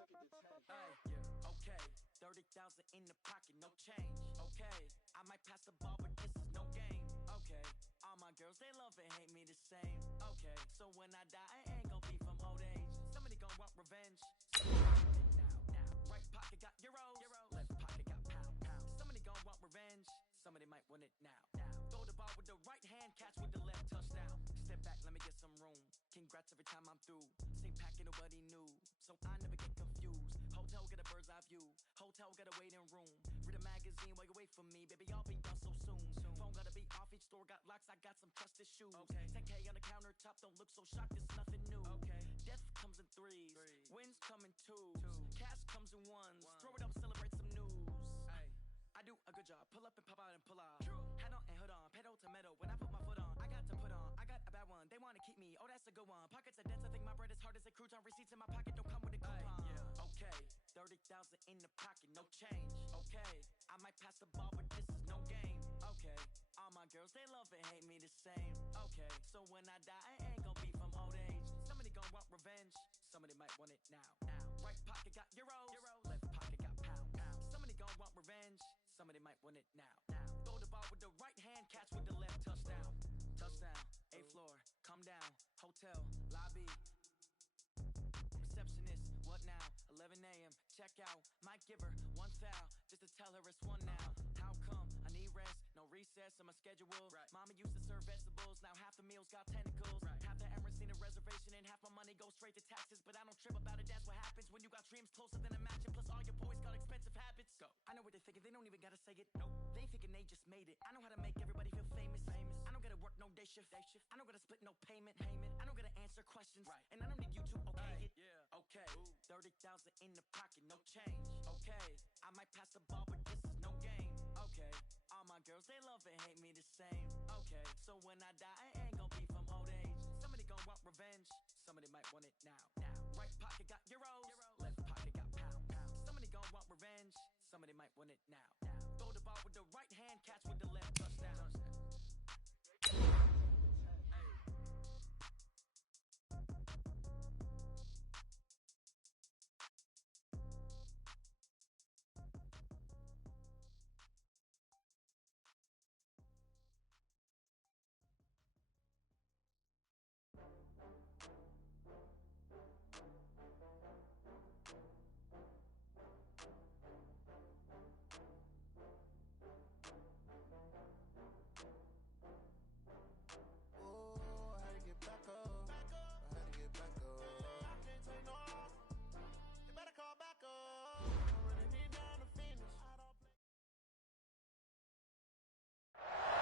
Okay, 30,000 in the pocket, no change. Okay, I might pass the ball, but this is no game. Okay, all my girls, they love and hate me the same. Okay, so when I die, I ain't gon' be from old age. Somebody gon' want revenge. Now, right pocket got euros, left pocket got pound. Somebody gon' want revenge. Somebody might win it now. Throw the ball with the right hand, catch with the left, touchdown. Step back, let me get some room. Congrats every time I'm through. Same packet, nobody knew, so I never get confused. Hotel get a bird's eye view. Hotel get a waiting room. Read a magazine while you wait for me, baby. I'll be done so soon. Phone gotta be off, each store got locks. I got some trusted shoes. 10K on the countertop, don't look so shocked. It's nothing new. Death comes in threes, wins come in twos, cash comes in ones. Throw it up, celebrate some news. I do a good job. Pull up and pop out and pull out. Head on and hood on, pedal to metal. When I put my foot on, I got to put on. I got a bad one. They wanna keep me. Oh, that's a good one. Pockets are dense. I think my bread is hard as a crouton. Receipts in my pocket don't come with a coupon. Okay, 30,000 in the pocket, no change. Okay, I might pass the ball, but this is no game. Okay, all my girls, they love and hate me the same. Okay, so when I die, I ain't gon' be from old age. Somebody gon' want revenge. Somebody might want it now. Right pocket got euros, left pocket got pound. Somebody gon' want revenge. Somebody might win it now. Throw the ball with the right hand, catch with the left, touchdown. Touchdown, 8th floor, come down, hotel, lobby. Receptionist, what now? 11 a.m., check out. Might give her one foul, just to tell her it's one now. How come? I need rest, no recess in my schedule. Mama used to serve vegetables, now half the meals got tentacles. Half the Emirates need a reservation and half my money goes straight to taxes. But I don't trip about it, that's what happens when you got dreams closer than a mansion. Plus all your boys got expensive habits. Go. I know what they're thinking, they don't even gotta say it. Nope. They thinking they just made it. I know how to make everybody feel famous. I don't gotta work no day shift. I don't gotta split no payment. I don't gotta answer questions. And I don't need you to okay it. Okay, 30,000 in the pocket, no change. Okay, I might pass the ball, but this is no game. Okay, all my girls, they love and hate me the same. Okay, so when I die, I ain't gon' be from old age. Somebody gon' want revenge. Somebody might want it now. Right pocket got euros, left pocket got pound. Somebody gon' want revenge. Somebody might win it now. Throw the ball with the right hand, catch with the left, touchdown.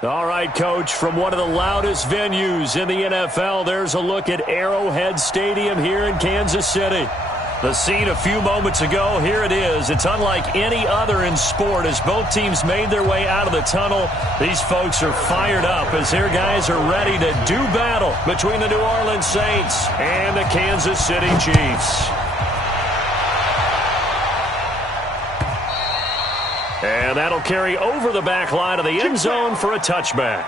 All right, Coach, from one of the loudest venues in the NFL, there's a look at Arrowhead Stadium here in Kansas City. The scene a few moments ago, here it is. It's unlike any other in sport as both teams made their way out of the tunnel. These folks are fired up as their guys are ready to do battle between the New Orleans Saints and the Kansas City Chiefs. And that'll carry over the back line of the end zone for a touchback.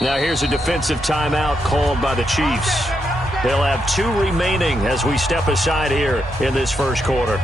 Now here's a defensive timeout called by the Chiefs. They'll have 2 remaining as we step aside here in this first quarter.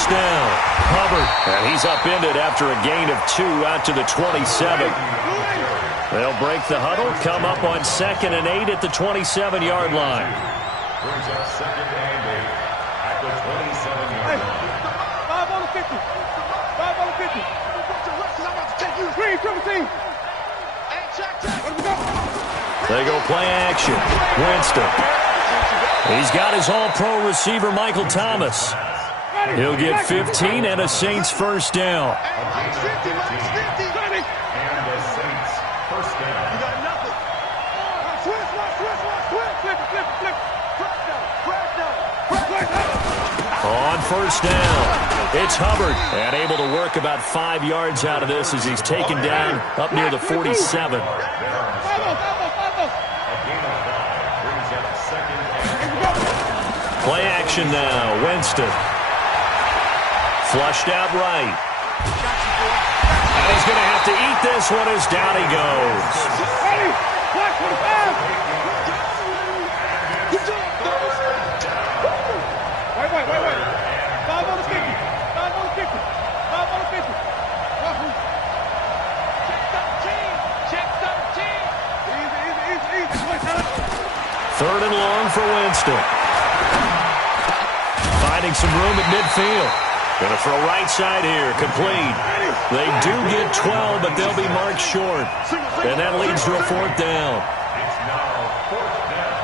first down. Hubbard, and he's upended after a gain of 2 out to the 27. They'll break the huddle, come up on 2nd and 8 at the 27-yard line. Brings up 2nd and 8 at the 27-yard line. 5 on the 50. 5 on the 50. I'm about to take you. Green, triple team. Hey, check. They go play action. Winston. He's got his all-pro receiver, Michael Thomas. He'll get 15 and a Saints first down. And the Saints first down. You got nothing. Switch. On first down, it's Hubbard, and able to work about 5 yards out of this as he's taken down up near the 47. Play action now. Winston. Flushed out right. And he's going to have to eat this one as down he goes. Wait. 5 on the 50. 5 on the 50. 5 on the 50. Check 13. Easy. 3rd and long for Winston. Finding some room at midfield. Going to throw right side here. Complete. They do get 12, but they'll be marked short. And that leads to a 4th down. It's now 4th down.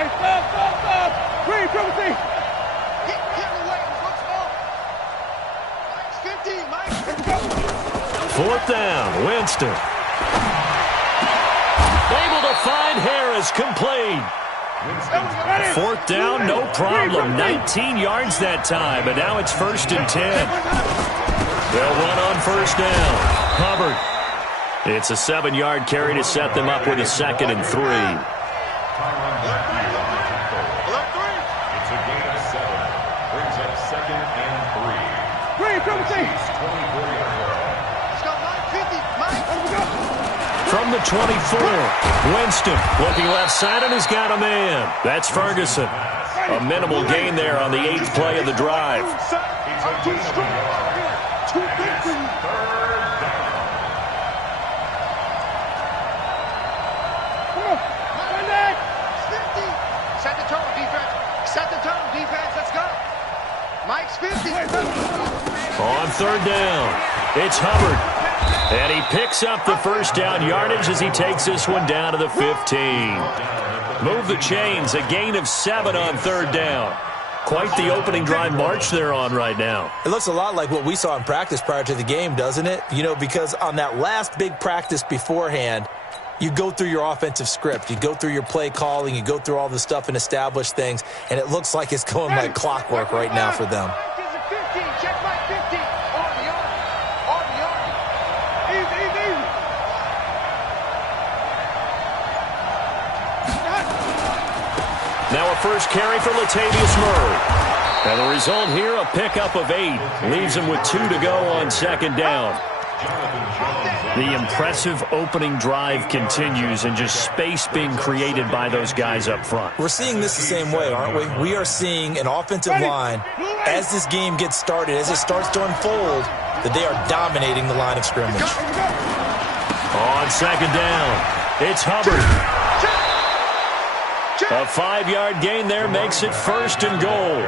Hey, stop. Green, triple team. Get away. What's up? Mike's 50, Mike. 4th down. Winston. Able to find Harris. Complete. 4th down, no problem. 19 yards that time, and now it's 1st and 10. They'll run on 1st down. Hubbard. It's a 7-yard carry to set them up with a 2nd and 3. It's a gain of 7. Brings up 2nd and 3. Green, triple team. 24-yard line. Let's go, Mike 50. Mike. From the 24, Winston looking left side and he's got a man. That's Ferguson. A minimal gain there on the 8th play of the drive. I'm too strong. Too big for you. 3rd down. Come on. Run that. 50. Set the tone, defense. Let's go. Mike's 50. On 3rd down, it's Hubbard. And he picks up the first down yardage as he takes this one down to the 15. Move the chains, a gain of 7 on 3rd down. Quite the opening drive march they're on right now. It looks a lot like what we saw in practice prior to the game, doesn't it? You know, because on that last big practice beforehand, you go through your offensive script. You go through your play calling. You go through all the stuff and establish things. And it looks like it's going like clockwork right now for them. Check my 50. On the arm. Easy. Now a first carry for Latavius Murray. And the result here, a pickup of 8. Leaves him with 2 to go on 2nd down. The impressive opening drive continues and just space being created by those guys up front. We're seeing this the same way, aren't we? We are seeing an offensive line, as this game gets started, as it starts to unfold, that they are dominating the line of scrimmage. On 2nd down, it's Hubbard. A 5-yard gain there makes it 1st and goal.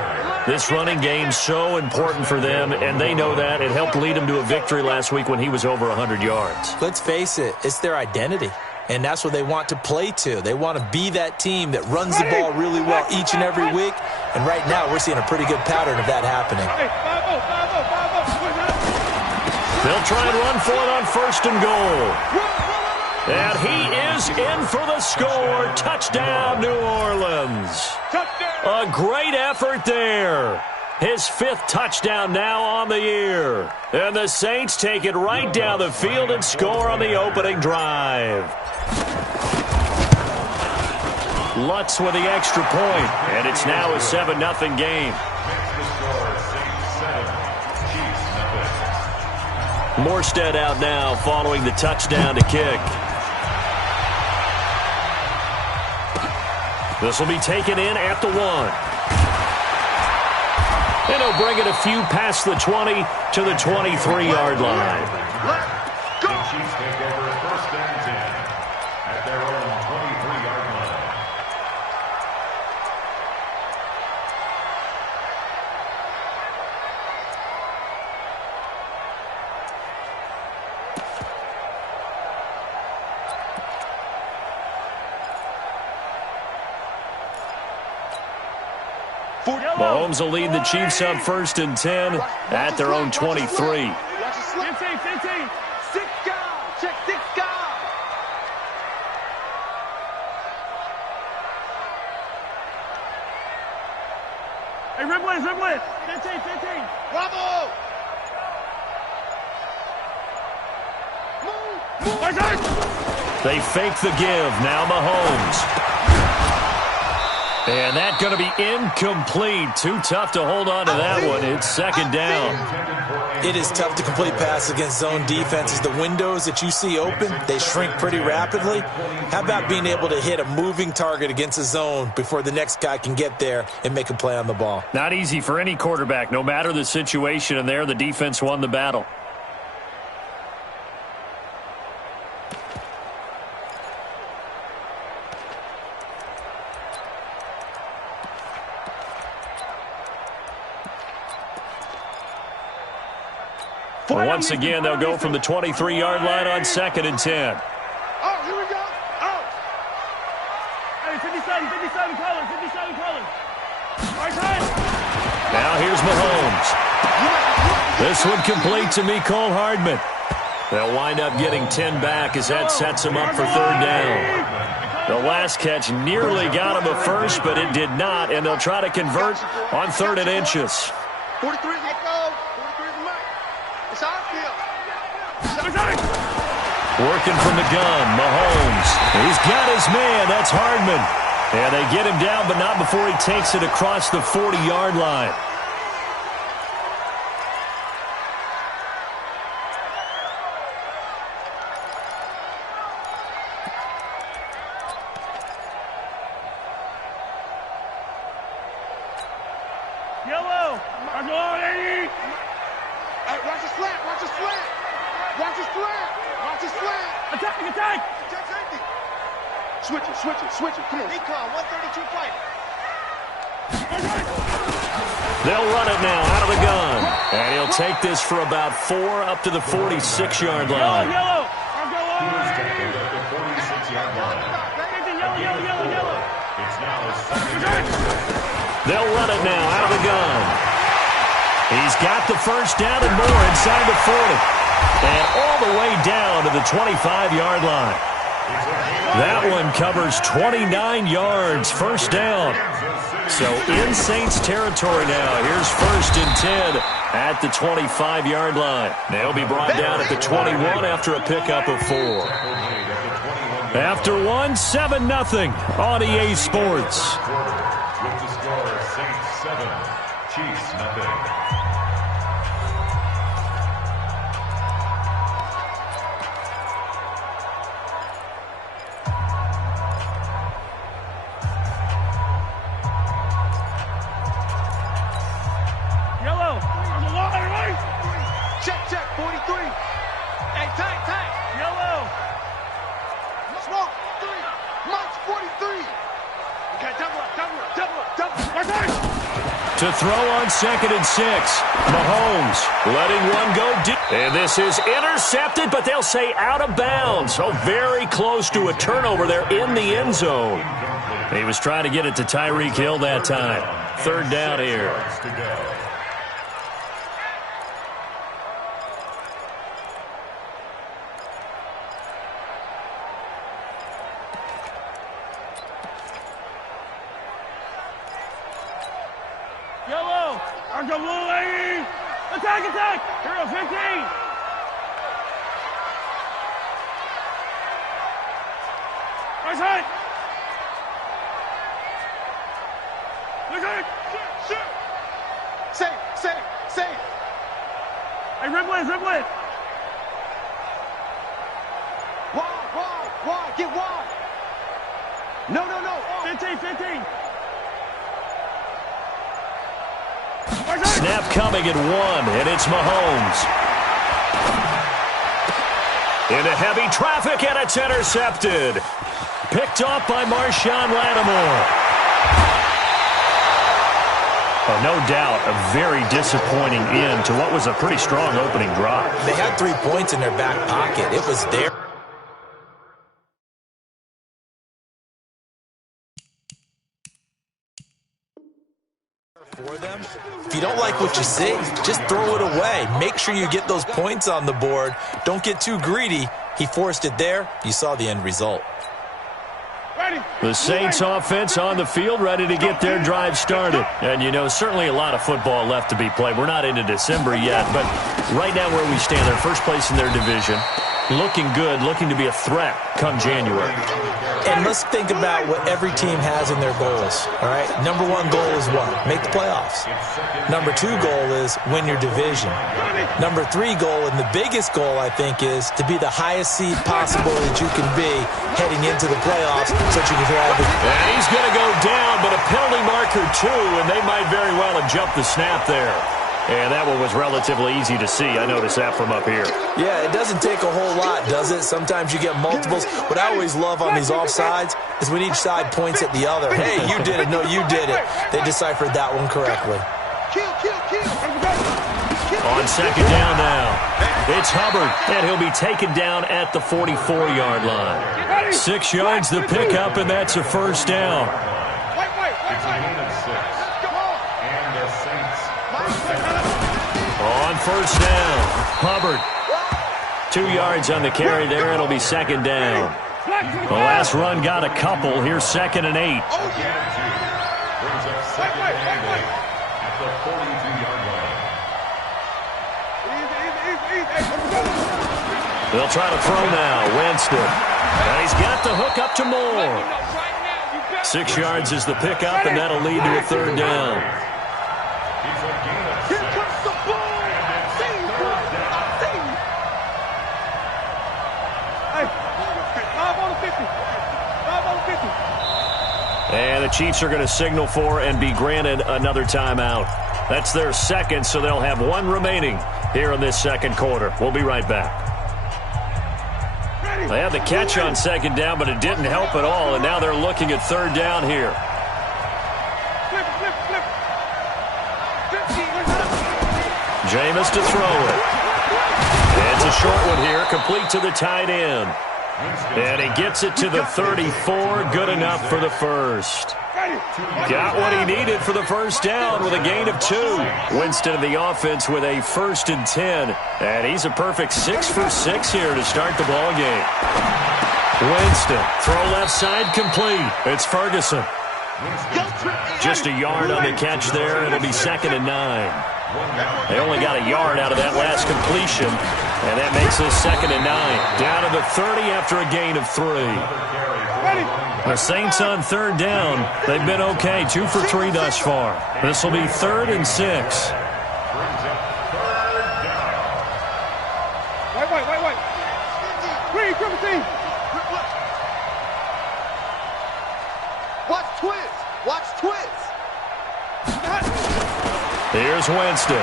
This running game so important for them, and they know that. It helped lead them to a victory last week when he was over 100 yards. Let's face it, it's their identity, and that's what they want to play to. They want to be that team that runs the ball really well each and every week, and right now we're seeing a pretty good pattern of that happening. They'll try and run for it on 1st and goal. And he is in for the score. Touchdown, New Orleans. A great effort there. His 5th touchdown now on the year. And the Saints take it right down the field and score on the opening drive. Lutz with the extra point, and it's now a 7-0 game. Morstead out now following the touchdown to kick. This will be taken in at the 1. And he'll bring it a few past the 20 to the 23-yard line. The Chiefs take over 1st and 10 at their own 23-yard line. Mahomes will lead the Chiefs up 1st and 10 at their own 23. 15. 6 guys. Check 6 guys. Hey, dribble it. 15. Bravo. Move. They fake the give. Now Mahomes. And that's going to be incomplete. Too tough to hold on to that one. It's 2nd down. It is tough to complete passes against zone defenses. The windows that you see open, they shrink pretty rapidly. How about being able to hit a moving target against a zone before the next guy can get there and make a play on the ball? Not easy for any quarterback, no matter the situation. And there, the defense won the battle. Once again, they'll go from the 23-yard line on 2nd and 10. Oh, here we go. Oh. Hey, 57 colors. Right side. Now here's Mahomes. This one complete to Mecole Hardman. They'll wind up getting 10 back as that sets them up for 3rd down. The last catch nearly got him a first, but it did not, and they'll try to convert on 3rd and inches. 43, let go. 43 is the mark. It's our field. Working from the gun, Mahomes. He's got his man. That's Hardman. And they get him down, but not before he takes it across the 40-yard line. Yellow. Hey, watch the slant. Watch the slant. Watch the slant. Watch the slant. Attack. Check safety. Switch it. Come on. Recon, 132 fight. They'll run it now out of the gun. And he'll take this for about 4 up to the 46-yard line. Yellow. He was tackled at the 46-yard line. Yellow. It's now 2nd and 10. They'll run it now out of the gun. He's got the first down and more inside the 40. And all the way down to the 25-yard line. That one covers 29 yards, 1st down. So in Saints territory now. Here's 1st and 10 at the 25-yard line. They'll be brought down at the 21 after a pickup of 4. After one, 7-0 on EA Sports. With the score, Saints 7, Chiefs nothing. Check, 43. Hey, tight. Yellow. Smoke, 3. March, 43. Okay, double up. To throw on 2nd and 6. Mahomes letting one go deep. And this is intercepted, but they'll say out of bounds. So very close to a turnover there in the end zone. He was trying to get it to Tyreek Hill that time. 3rd down here. Yellow. Attack. Hero 15. Right side. Look at it. Shoot. Safe. Hey, dribble it. Wide. Get wide. No. 15. Snap coming at 1, and it's Mahomes. Into heavy traffic, and it's intercepted. Picked off by Marshawn Lattimore. Oh, no doubt, a very disappointing end to what was a pretty strong opening drive. They had 3 points in their back pocket. It was there. For them. If you don't like what you see, just throw it away. Make sure you get those points on the board. Don't get too greedy. He forced it there. You saw the end result. The Saints offense on the field, ready to get their drive started. And, you know, certainly a lot of football left to be played. We're not into December yet, but right now where we stand, they're first place in their division. Looking good, looking to be a threat come January. And let's think about what every team has in their goals, all right? Number 1 goal is what? Make the playoffs. Number 2 goal is win your division. Number 3 goal, and the biggest goal, I think, is to be the highest seed possible that you can be heading into the playoffs so that you can have it. And he's going to go down, but a penalty marker too, and they might very well have jumped the snap there. And that one was relatively easy to see. I noticed that from up here. Yeah, it doesn't take a whole lot, does it? Sometimes you get multiples. What I always love on these offsides is when each side points at the other. Hey, you did it. No, you did it. They deciphered that one correctly. On second down now, it's Hubbard, and he'll be taken down at the 44-yard line. 6 yards the pickup, and that's a first down. On first down, Hubbard. 2 yards on the carry there. It'll be second down. The last run got a couple. Here's 2nd and 8. They'll try to throw now. Winston. And he's got the hook up to Moore. 6 yards is the pickup, and that'll lead to a third down. And the Chiefs are going to signal for and be granted another timeout. That's their second, so they'll have 1 remaining here in this second quarter. We'll be right back. They had the catch on second down, but it didn't help at all, and now they're looking at third down here. Jameis to throw it. It's a short one here, complete to the tight end. And he gets it to the 34, good enough for the first. Got what he needed for the first down with a gain of 2. Winston of the offense with a 1st and 10. And he's a perfect 6 for 6 here to start the ball game. Winston, throw left side complete. It's Ferguson. Just a yard on the catch there. It'll be 2nd and 9. They only got a yard out of that last completion, and that makes this 2nd and 9. Down to the 30 after a gain of 3. The Saints on third down. They've been okay, 2 for 3 thus far. This will be 3rd and 6. Wait. Green, triple team. Watch twist. Here's Winston.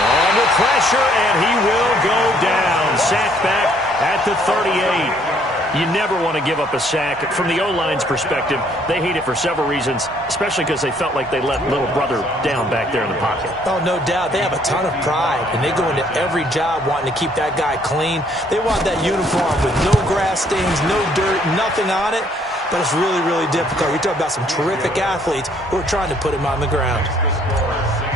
Under pressure, and he will go down. Sacked back at the 38. You never want to give up a sack. From the O-line's perspective, they hate it for several reasons, especially because they felt like they let little brother down back there in the pocket. Oh, no doubt. They have a ton of pride, and they go into every job wanting to keep that guy clean. They want that uniform with no grass stains, no dirt, nothing on it. But it's really, really difficult. You're talking about some terrific athletes who are trying to put him on the ground.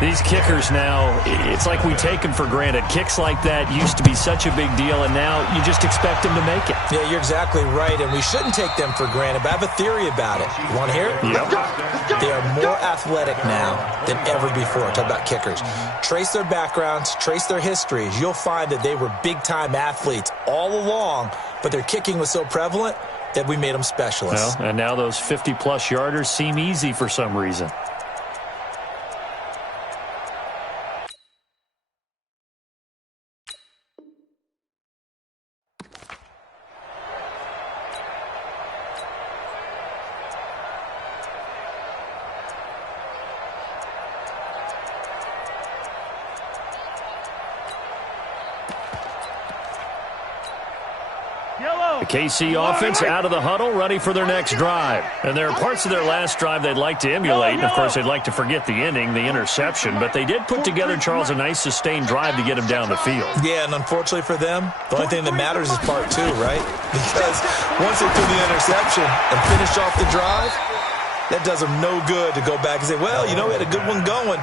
These kickers now, it's like we take them for granted. Kicks like that used to be such a big deal, and now you just expect them to make it. Yeah, you're exactly right, and we shouldn't take them for granted, but I have a theory about it. You want to hear it? Yep. They are more athletic now than ever before. Talk about kickers. Trace their backgrounds, trace their histories. You'll find that they were big-time athletes all along, but their kicking was so prevalent that we made them specialists. Well, and now those 50-plus yarders seem easy for some reason. KC offense out of the huddle, ready for their next drive. And there are parts of their last drive they'd like to emulate. And, of course, they'd like to forget the ending, the interception. But they did put together, Charles, a nice sustained drive to get him down the field. Yeah, and unfortunately for them, the only thing that matters is part two, right? Because once they threw the interception and finished off the drive, that does them no good to go back and say, well, we had a good one going.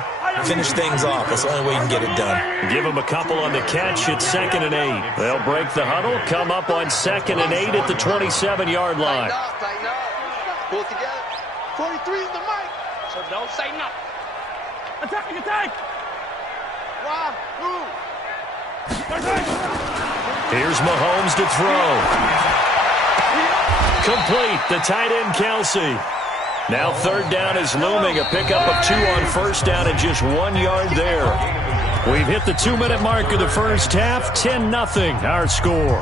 Finish things off. That's the only way you can get it done. Give them a couple on the catch. It's 2nd and 8. They'll break the huddle, come up on 2nd and 8 at the 27-yard line. Tighten up. Pull it together. 43 is the mic. So don't say nothing. Attack! Wow. Ooh. Here's Mahomes to throw. Complete. The tight end, Kelsey. Now 3rd down is looming. A pickup of 2 on 1st down and just 1 yard there. We've hit the 2-minute mark of the first half. 10-0 our score.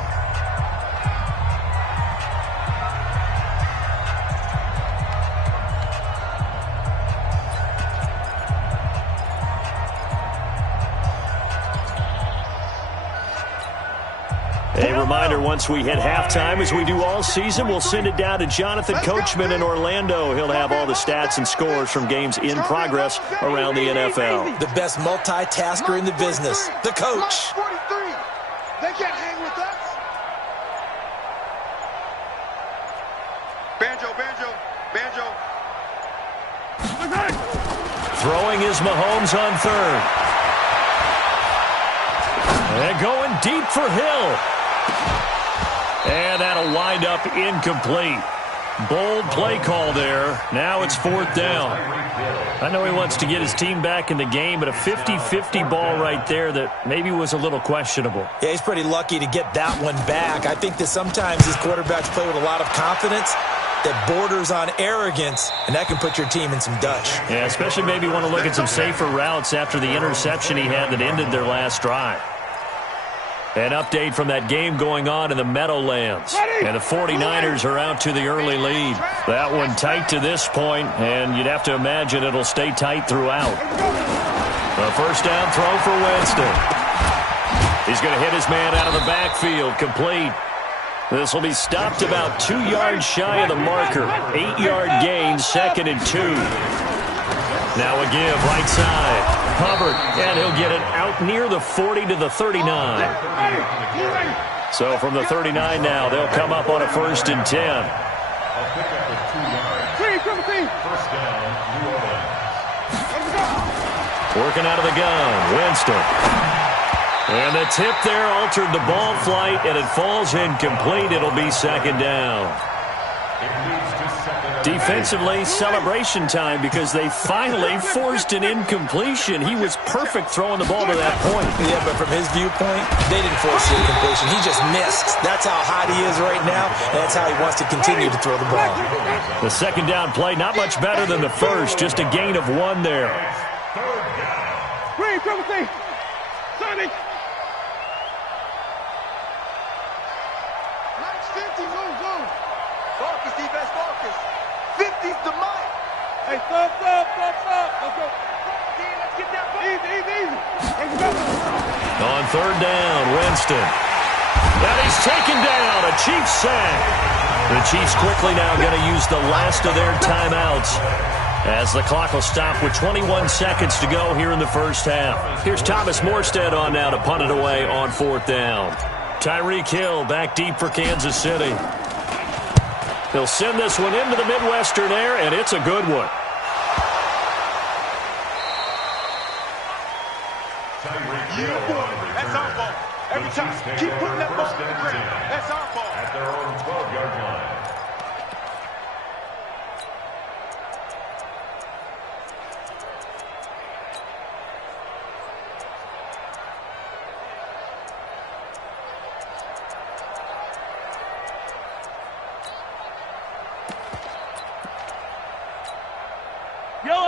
A reminder, once we hit halftime, as we do all season, we'll send it down to Jonathan Coachman in Orlando. He'll have all the stats and scores from games in progress around the NFL. The best multitasker in the business, the coach. 43. They can't hang with us. Banjo. Throwing is Mahomes on 3rd. And going deep for Hill. And that'll wind up incomplete. Bold play call there. Now it's 4th down. I know he wants to get his team back in the game, but a 50-50 ball right there that maybe was a little questionable. Yeah, he's pretty lucky to get that one back. I think that sometimes these quarterbacks play with a lot of confidence that borders on arrogance, and that can put your team in some Dutch. Yeah, especially maybe want to look at some safer routes after the interception he had that ended their last drive. An update from that game going on in the Meadowlands. And the 49ers are out to the early lead. That one tight to this point, and you'd have to imagine it'll stay tight throughout. A 1st down throw for Winston. He's going to hit his man out of the backfield, complete. This will be stopped about 2 yards shy of the marker. 8-yard gain, 2nd and 2. Now a give, right side. Hubbard, and he'll get it out near the 40 to the 39. So from the 39 now, they'll come up on a 1st and 10. Working out of the gun, Winston. And the tip there altered the ball flight, and it falls incomplete. It'll be 2nd down. Defensively, celebration time because they finally forced an incompletion. He was perfect throwing the ball to that point. Yeah, but from his viewpoint, they didn't force the incompletion. He just missed. That's how hot he is right now, and that's how he wants to continue to throw the ball. The 2nd down play, not much better than the first, just a gain of 1 there. Green, triple C. Sonic. Nice 50, move. Focus, defense, focus. 50's the mic. Hey, stop. Let's go. Let's get that ball. Easy. Let's go. On 3rd down, Winston. And he's taken down, a Chiefs sack. The Chiefs quickly now going to use the last of their timeouts as the clock will stop with 21 seconds to go here in the first half. Here's Thomas Morstead on now to punt it away on 4th down. Tyreek Hill back deep for Kansas City. They'll send this one into the Midwestern air, and it's a good one. That's our ball. Every time. Keep putting that ball in the ground. That's our ball. At their own 12-yard line.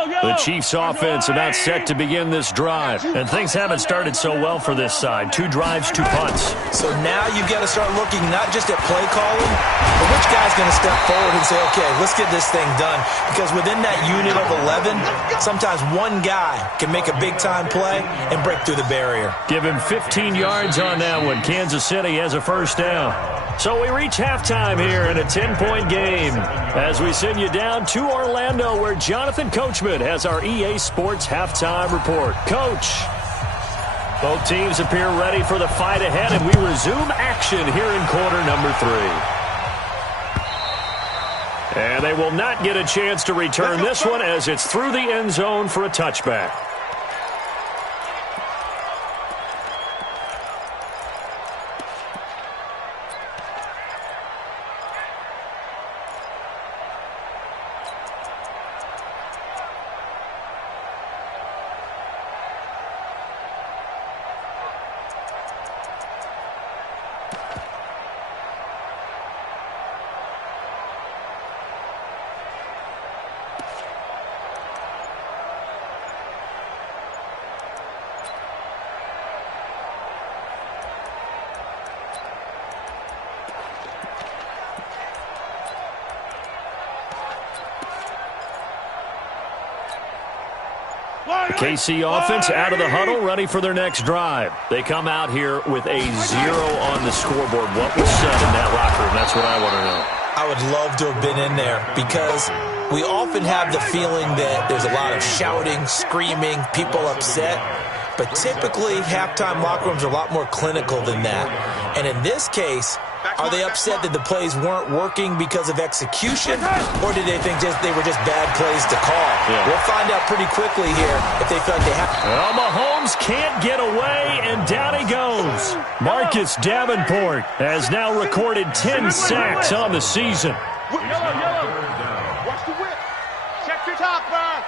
The Chiefs offense about set to begin this drive. And things haven't started so well for this side. 2 drives, 2 punts. So now you've got to start looking not just at play calling, but which guy's going to step forward and say, okay, let's get this thing done. Because within that unit of 11, sometimes one guy can make a big-time play and break through the barrier. Give him 15 yards on that one. Kansas City has a 1st down. So we reach halftime here in a 10-point game as we send you down to Orlando where Jonathan Coachman has our EA Sports halftime report. Coach, both teams appear ready for the fight ahead, and we resume action here in quarter number 3. And they will not get a chance to return this one as it's through the end zone for a touchback. KC offense out of the huddle, ready for their next drive. They come out here with a 0 on the scoreboard. What was said in that locker room? That's what I want to know. I would love to have been in there because we often have the feeling that there's a lot of shouting, screaming, people upset. But typically, halftime locker rooms are a lot more clinical than that. And in this case, are they upset that the plays weren't working because of execution, or did they think they were just bad plays to call? Yeah. We'll find out pretty quickly here if they feel like they have. Well, Mahomes can't get away, and down he goes. Marcus Davenport has now recorded 10 sacks on the season. Yellow. Watch the whip. Check your topper.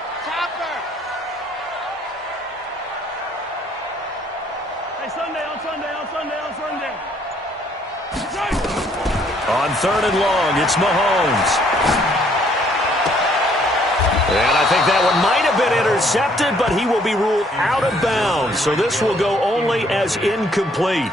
Hey, Sunday. On 3rd and long, it's Mahomes. And I think that one might have been intercepted, but he will be ruled out of bounds. So this will go only as incomplete.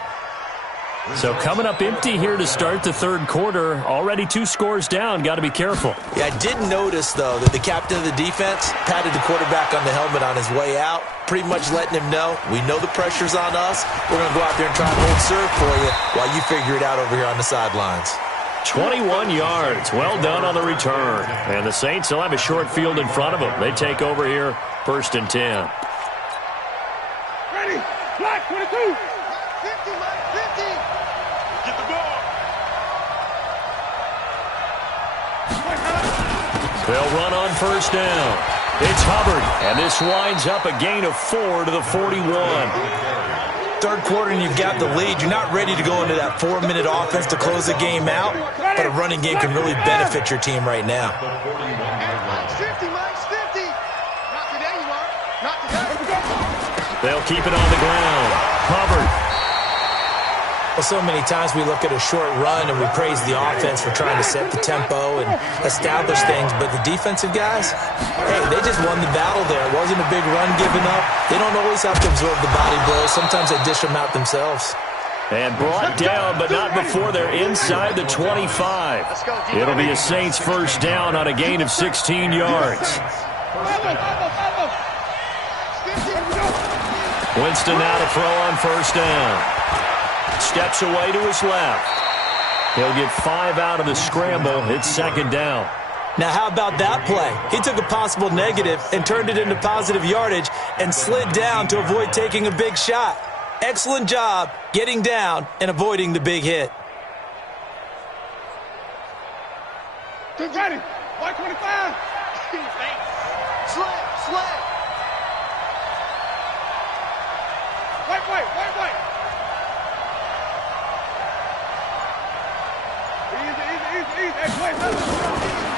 So coming up empty here to start the third quarter. Already 2 scores down. Got to be careful. Yeah, I did notice, though, that the captain of the defense patted the quarterback on the helmet on his way out, pretty much letting him know, we know the pressure's on us. We're going to go out there and try and hold serve for you while you figure it out over here on the sidelines. 21 yards. Well done on the return. And the Saints will have a short field in front of them. They take over here, 1st and 10. Ready. Black 22. 50, Mike, 50. Get the ball. They'll run on 1st down. It's Hubbard, and this winds up a gain of 4 to the 41. Third quarter and you've got the lead. You're not ready to go into that 4-minute offense to close the game out, but a running game can really benefit your team right now. Mike's 50, Mike's 50. Not today, you are. Not today. They'll keep it on the ground. Hubbard. Well, so many times we look at a short run and we praise the offense for trying to set the tempo and establish things, but the defensive guys, hey, they just won the battle there. It wasn't a big run given up. They don't always have to absorb the body blows. Sometimes they dish them out themselves. And brought down, but not before they're inside the 25. It'll be a Saints 1st down on a gain of 16 yards. Winston now to throw on 1st down. Steps away to his left. He'll get 5 out of the scramble. It's 2nd down. Now, how about that play? He took a possible negative and turned it into positive yardage and slid down to avoid taking a big shot. Excellent job getting down and avoiding the big hit. Get ready. White 25. Slip. White.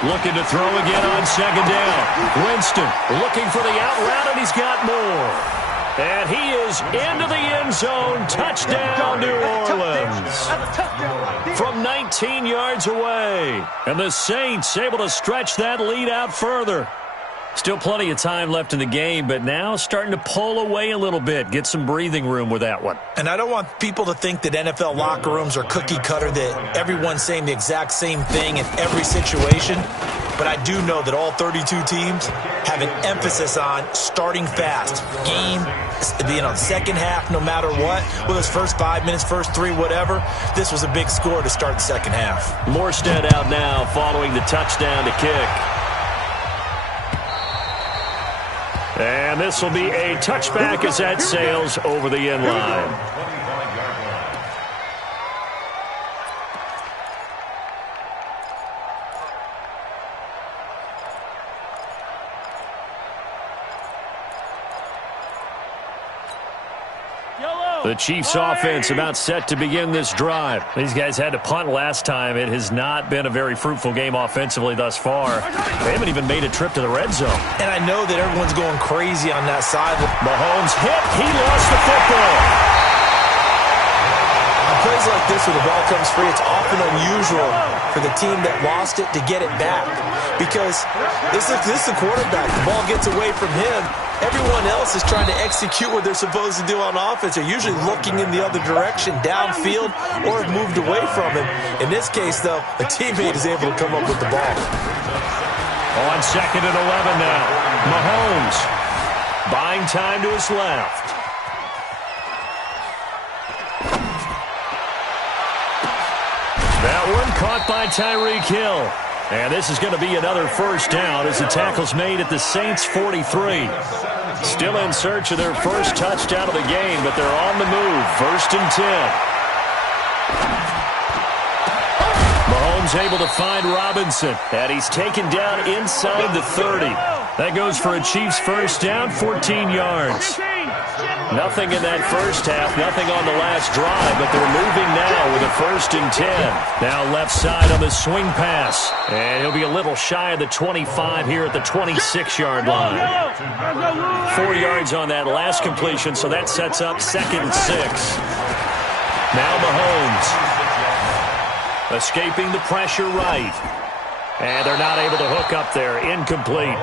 Looking to throw again on 2nd down. Winston looking for the out route, and he's got more. And he is into the end zone. Touchdown, New Orleans. From 19 yards away. And the Saints able to stretch that lead out further. Still plenty of time left in the game, but now starting to pull away a little bit. Get some breathing room with that one. And I don't want people to think that NFL locker rooms are cookie cutter, that everyone's saying the exact same thing in every situation. But I do know that all 32 teams have an emphasis on starting fast, game second half, no matter what, whether it's first 5 minutes, first 3, whatever, this was a big score to start the second half. Morstead out now following the touchdown to kick. And this will be a touchback as that sails over the end line. The Chiefs offense about set to begin this drive. These guys had to punt last time. It has not been a very fruitful game offensively thus far. They haven't even made a trip to the red zone. And I know that everyone's going crazy on that side. Mahomes hit. He lost the football. On plays like this where the ball comes free, it's often unusual for the team that lost it to get it back. Because this is the quarterback. The ball gets away from him. Everyone else is trying to execute what they're supposed to do on offense. They're usually looking in the other direction, downfield, or have moved away from him. In this case, though, a teammate is able to come up with the ball. On 2nd and 11 now. Mahomes buying time to his left. That one caught by Tyreek Hill. And this is going to be another first down as the tackle's made at the Saints' 43. Still in search of their first touchdown of the game, but they're on the move. 1st and 10. Mahomes able to find Robinson, and he's taken down inside the 30. That goes for a Chiefs first down, 14 yards. Nothing in that first half, nothing on the last drive, but they're moving now with a 1st and 10. Now left side on the swing pass, and he'll be a little shy of the 25 here at the 26-yard line. 4 yards on that last completion, so that sets up 2nd and 6. Now Mahomes escaping the pressure right. And they're not able to hook up there. Incomplete.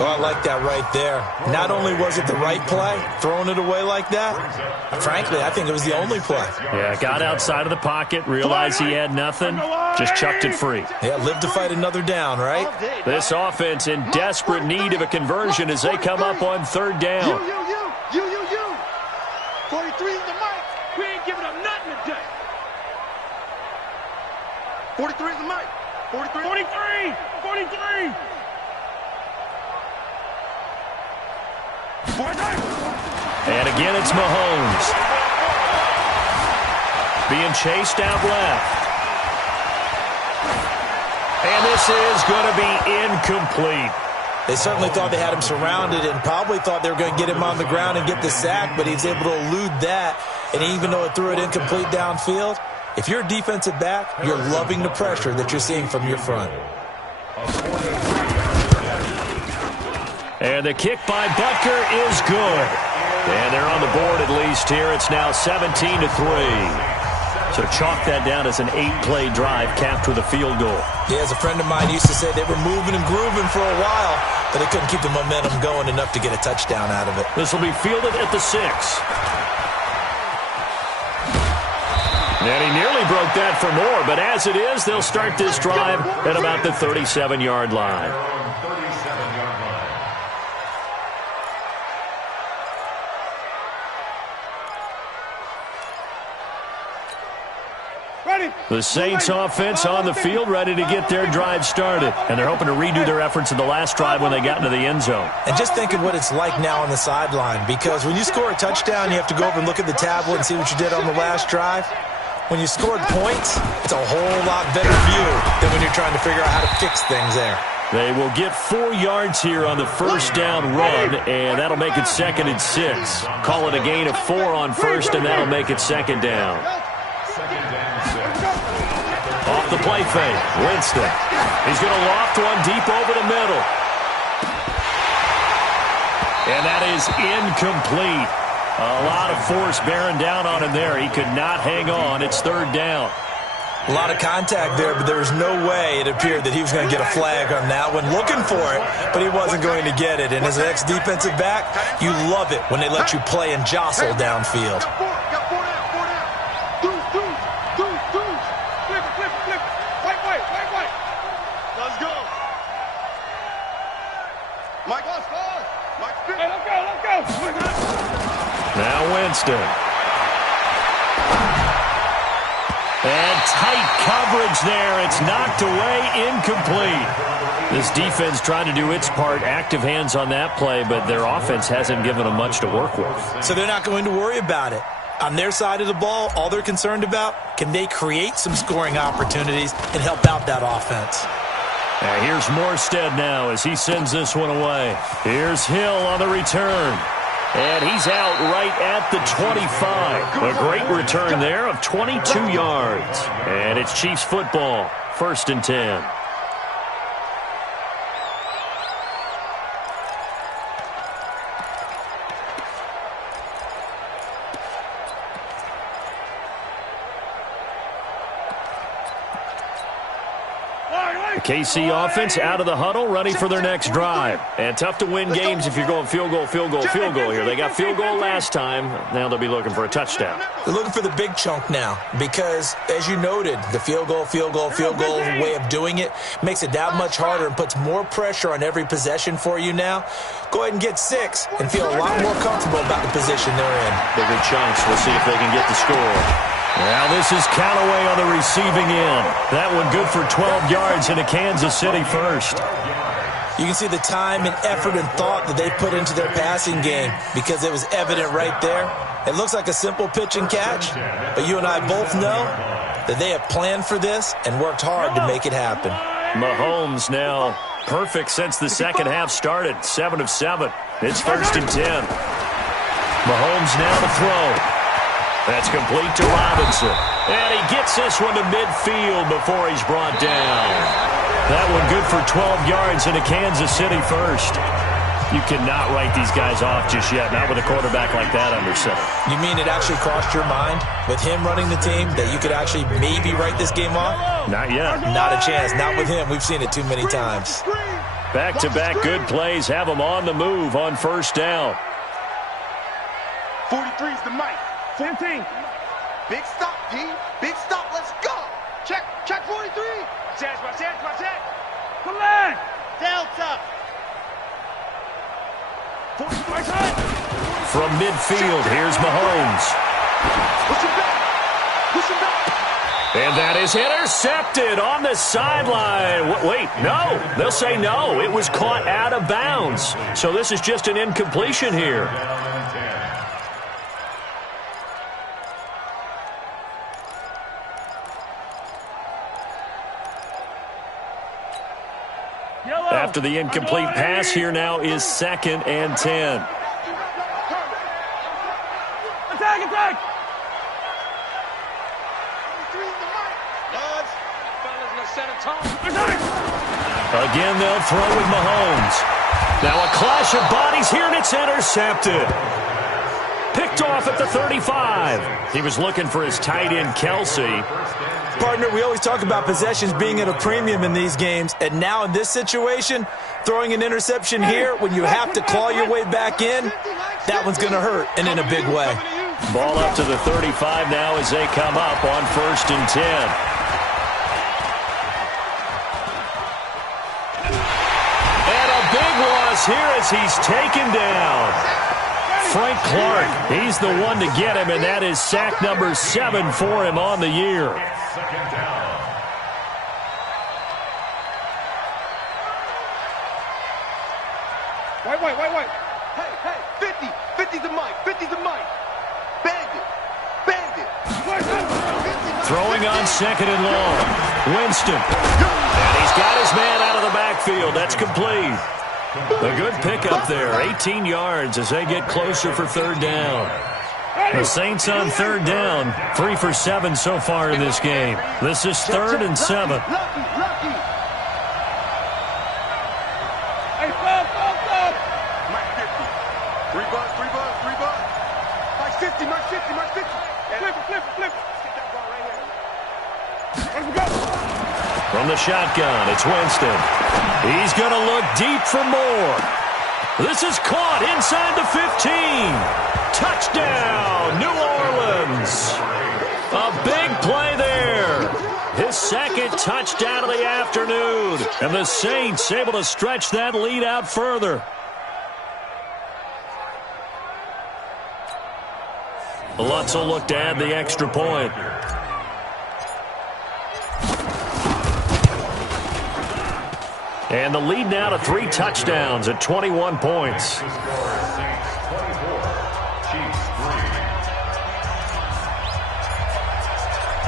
Oh, I like that right there. Not only was it the right play, throwing it away like that, frankly, I think it was the only play. Yeah, got outside of the pocket, realized he had nothing, just chucked it free. Yeah, live to fight another down, right? This offense in desperate need of a conversion as they come up on 3rd down. You. 43 is the mic. We ain't giving up nothing today. 43 is the mic. 43. And again, it's Mahomes. Being chased out left. And this is going to be incomplete. They certainly thought they had him surrounded and probably thought they were going to get him on the ground and get the sack, but he's able to elude that. And even though it threw it incomplete downfield, if you're a defensive back, you're loving the pressure that you're seeing from your front. And the kick by Butker is good. And they're on the board at least here. It's now 17-3. So chalk that down as an 8-play drive capped with a field goal. Yeah, as a friend of mine used to say, they were moving and grooving for a while, but they couldn't keep the momentum going enough to get a touchdown out of it. This will be fielded at the 6. And he nearly broke that for more, but as it is, they'll start this drive at about the 37-yard line. The Saints offense on the field, ready to get their drive started. And they're hoping to redo their efforts in the last drive when they got into the end zone. And just think of what it's like now on the sideline, because when you score a touchdown, you have to go over and look at the tablet and see what you did on the last drive. When you scored points, it's a whole lot better view than when you're trying to figure out how to fix things there. They will get 4 yards here on the first down run, and that'll make it 2nd and 6. Call it a gain of 4 on first, and that'll make it 2nd down. Off the play fake, Winston. He's going to loft one deep over the middle. And that is incomplete. A lot of force bearing down on him there. He could not hang on. It's 3rd down. A lot of contact there, but there was no way it appeared that he was going to get a flag on that one. Looking for it, but he wasn't going to get it. And as an ex-defensive back, you love it when they let you play and jostle downfield. Let's go. Mike, let's go. Hey, let's go. Now Winston. And tight coverage there. It's knocked away, incomplete. This defense trying to do its part, active hands on that play, but their offense hasn't given them much to work with. So they're not going to worry about it. On their side of the ball, all they're concerned about, can they create some scoring opportunities and help out that offense? And here's Morstead now as he sends this one away. Here's Hill on the return. And he's out right at the 25. A great return there of 22 yards. And it's Chiefs football, 1st and 10. The KC offense out of the huddle, ready for their next drive. And tough to win games if you're going field goal here. They got field goal last time. Now they'll be looking for a touchdown. They're looking for the big chunk now because, as you noted, the field goal way of doing it makes it that much harder and puts more pressure on every possession for you now. Go ahead and get 6 and feel a lot more comfortable about the position they're in. Bigger chunks. We'll see if they can get the score. Now this is Callaway on the receiving end. That one good for 12 yards into Kansas City first. You can see the time and effort and thought that they put into their passing game because it was evident right there. It looks like a simple pitch and catch, but you and I both know that they have planned for this and worked hard to make it happen. Mahomes now perfect since the second half started. 7 of 7. It's 1st and 10. Mahomes now to throw. That's complete to Robinson. And he gets this one to midfield before he's brought down. That one good for 12 yards into Kansas City first. You cannot write these guys off just yet, not with a quarterback like that under center. You mean it actually crossed your mind with him running the team that you could actually maybe write this game off? Not yet. Not a chance. Not with him. We've seen it too many times. Back-to-back good plays have them on the move on 1st down. 43 is the mic. 14. Big stop, G. Big stop. Let's go. Check 43. Watch. Collect. Delta. From midfield, here's Mahomes. Push him back. And that is intercepted on the sideline. Wait, no. They'll say no. It was caught out of bounds. So this is just an incompletion here. After the incomplete pass, here now is 2nd and 10. Attack! Again, they'll throw with Mahomes. Now a clash of bodies here, and it's intercepted. Picked off at the 35. He was looking for his tight end, Kelsey. Partner, we always talk about possessions being at a premium in these games, and now in this situation, throwing an interception here when you have to claw your way back in, that one's going to hurt, and in a big way. Ball up to the 35 now as they come up on 1st and 10. And a big loss here as he's taken down. Frank Clark, he's the one to get him, and that is sack number 7 for him on the year. Second down. Wait. Hey, 50's the mic. 50's the mic. Bang it. Throwing on 2nd and long. Winston. And he's got his man out of the backfield. That's complete. A good pickup there. 18 yards as they get closer for 3rd down. The Saints on 3rd down. 3 for 7 so far in this game. This is 3rd and 7. Lucky. Hey, stop. Mike 50. 3 bucks. Mike 50. Flip it. Get that ball right here. Let's go. From the shotgun, it's Winston. He's going to look deep for more. This is caught inside the 15. Touchdown, New Orleans. A big play there. His 2nd touchdown of the afternoon. And the Saints able to stretch that lead out further. Lutz will look to add the extra point. And the lead now to 3 touchdowns at 21 points.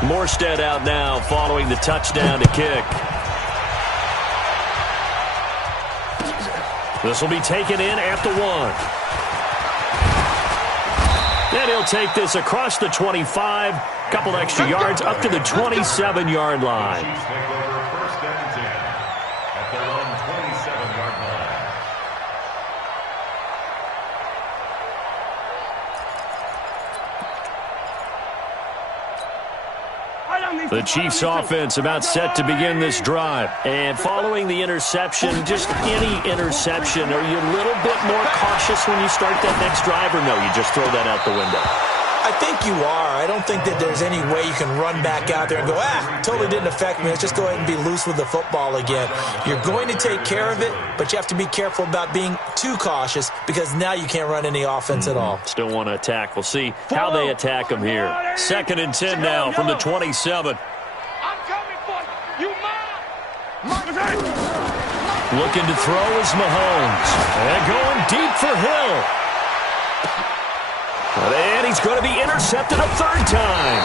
Morstead out now following the touchdown to kick. This will be taken in at the 1. Then he'll take this across the 25, couple extra yards up to the 27-yard line. The Chiefs offense about set to begin this drive. And following the interception, just any interception, are you a little bit more cautious when you start that next drive, or no, you just throw that out the window? I think you are. I don't think that there's any way you can run back out there and go, totally didn't affect me. Let's just go ahead and be loose with the football again. You're going to take care of it, but you have to be careful about being too cautious because now you can't run any offense at all. Still want to attack. We'll see how they attack them here. 2nd and 10 now from the 27. I'm coming for you. You mine. Looking to throw is Mahomes. And going deep for Hill. And he's going to be intercepted a 3rd time.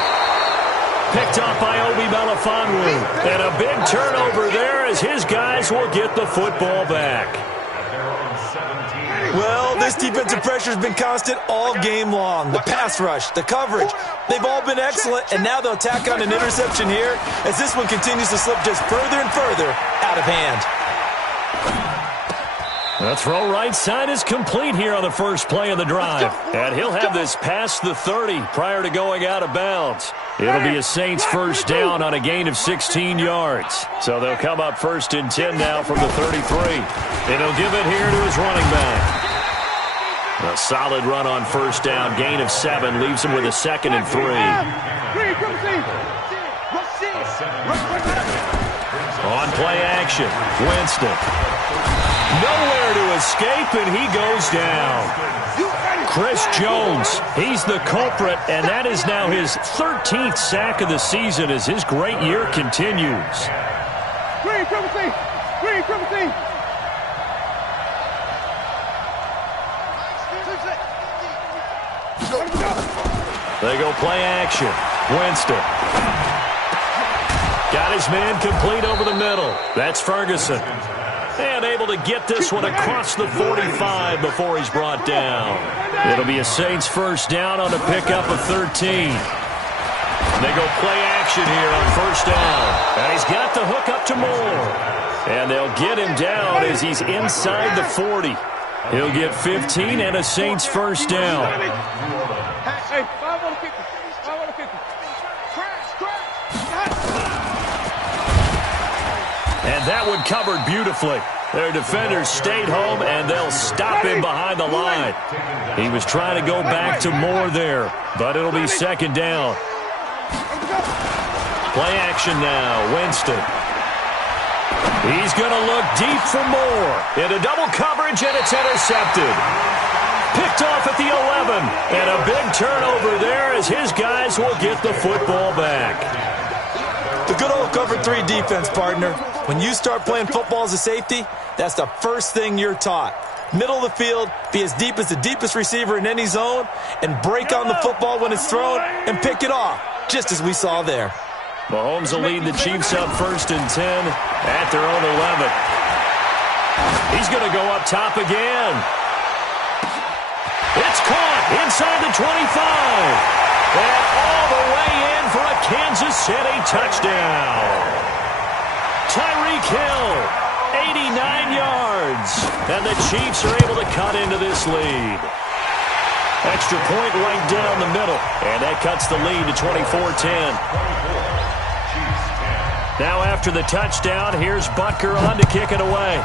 Picked off by Obi Melifonwu. And a big turnover there as his guys will get the football back. Well, this defensive pressure has been constant all game long. The pass rush, the coverage, they've all been excellent, and now they'll tack on an interception here as this one continues to slip just further and further out of hand. The throw right side is complete here on the first play of the drive. And he'll have this past the 30 prior to going out of bounds. It'll be a Saints first down on a gain of 16 yards. So they'll come up 1st and 10 now from the 33. And he'll give it here to his running back. A solid run on first down. Gain of 7 leaves him with a 2nd and 3. On play action, Winston. Nowhere to escape, and he goes down. Chris Jones, he's the culprit, and that is now his 13th sack of the season as his great year continues. They go play action. Winston. Got his man complete over the middle. That's Ferguson. And able to get this one across the 45 before he's brought down. It'll be a Saints first down on a pickup of 13. They go play action here on first down. And he's got the hook up to Moore. And they'll get him down as he's inside the 40. He'll get 15 and a Saints first down. And that one covered beautifully. Their defenders stayed home, and they'll stop him behind the line. He was trying to go back to Moore there, but it'll be 2nd down. Play action now, Winston. He's going to look deep for Moore. Into double coverage, and it's intercepted. Picked off at the 11, and a big turnover there as his guys will get the football back. The good old cover 3 defense, partner. When you start playing football as a safety, that's the first thing you're taught. Middle of the field, be as deep as the deepest receiver in any zone, and break on the football when it's thrown and pick it off, just as we saw there. Mahomes will lead the Chiefs up 1st and 10 at their own 11. He's going to go up top again. It's caught inside the 25. And all the way in for a Kansas City touchdown. Tyreek Hill, 89 yards. And the Chiefs are able to cut into this lead. Extra point right down the middle. And that cuts the lead to 24-10. Now after the touchdown, here's Butker on to kick it away.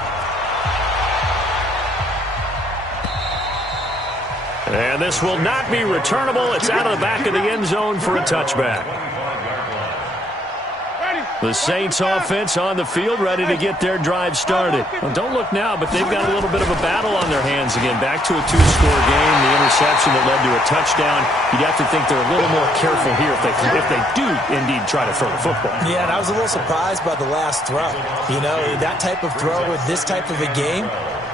And this will not be returnable. It's out of the back of the end zone for a touchback. Ready. The Saints offense on the field, ready to get their drive started. Well, don't look now, but they've got a little bit of a battle on their hands again. Back to a two-score game, the interception that led to a touchdown. You'd have to think they're a little more careful here if they do indeed try to throw the football. Yeah, and I was a little surprised by the last throw. You know, that type of throw with this type of a game,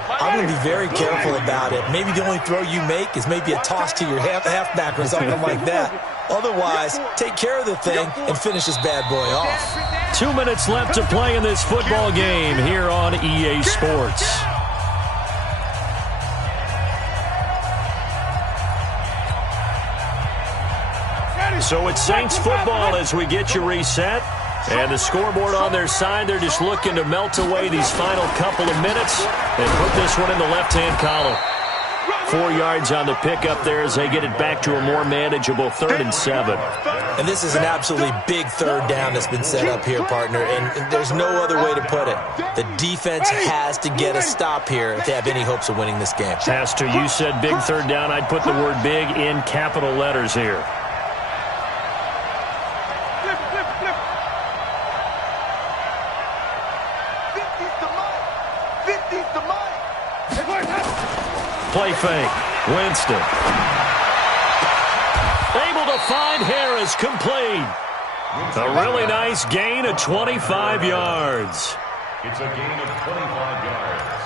I'm going to be very careful about it. Maybe the only throw you make is maybe a toss to your halfback or something like that. Otherwise, take care of the thing and finish this bad boy off. 2 minutes left to play in this football game here on EA Sports. So it's Saints football as we get you reset. And the scoreboard on their side, they're just looking to melt away these final couple of minutes and put this one in the left-hand column. 4 yards on the pickup there as they get it back to a more manageable 3rd and 7. And this is an absolutely big third down that's been set up here, partner, and there's no other way to put it. The defense has to get a stop here if they have any hopes of winning this game. Has to. You said big third down. I'd put the word big in capital letters here. Play fake. Winston. Able to find Harris, complete. A really nice gain of 25 yards. It's a gain of 25 yards.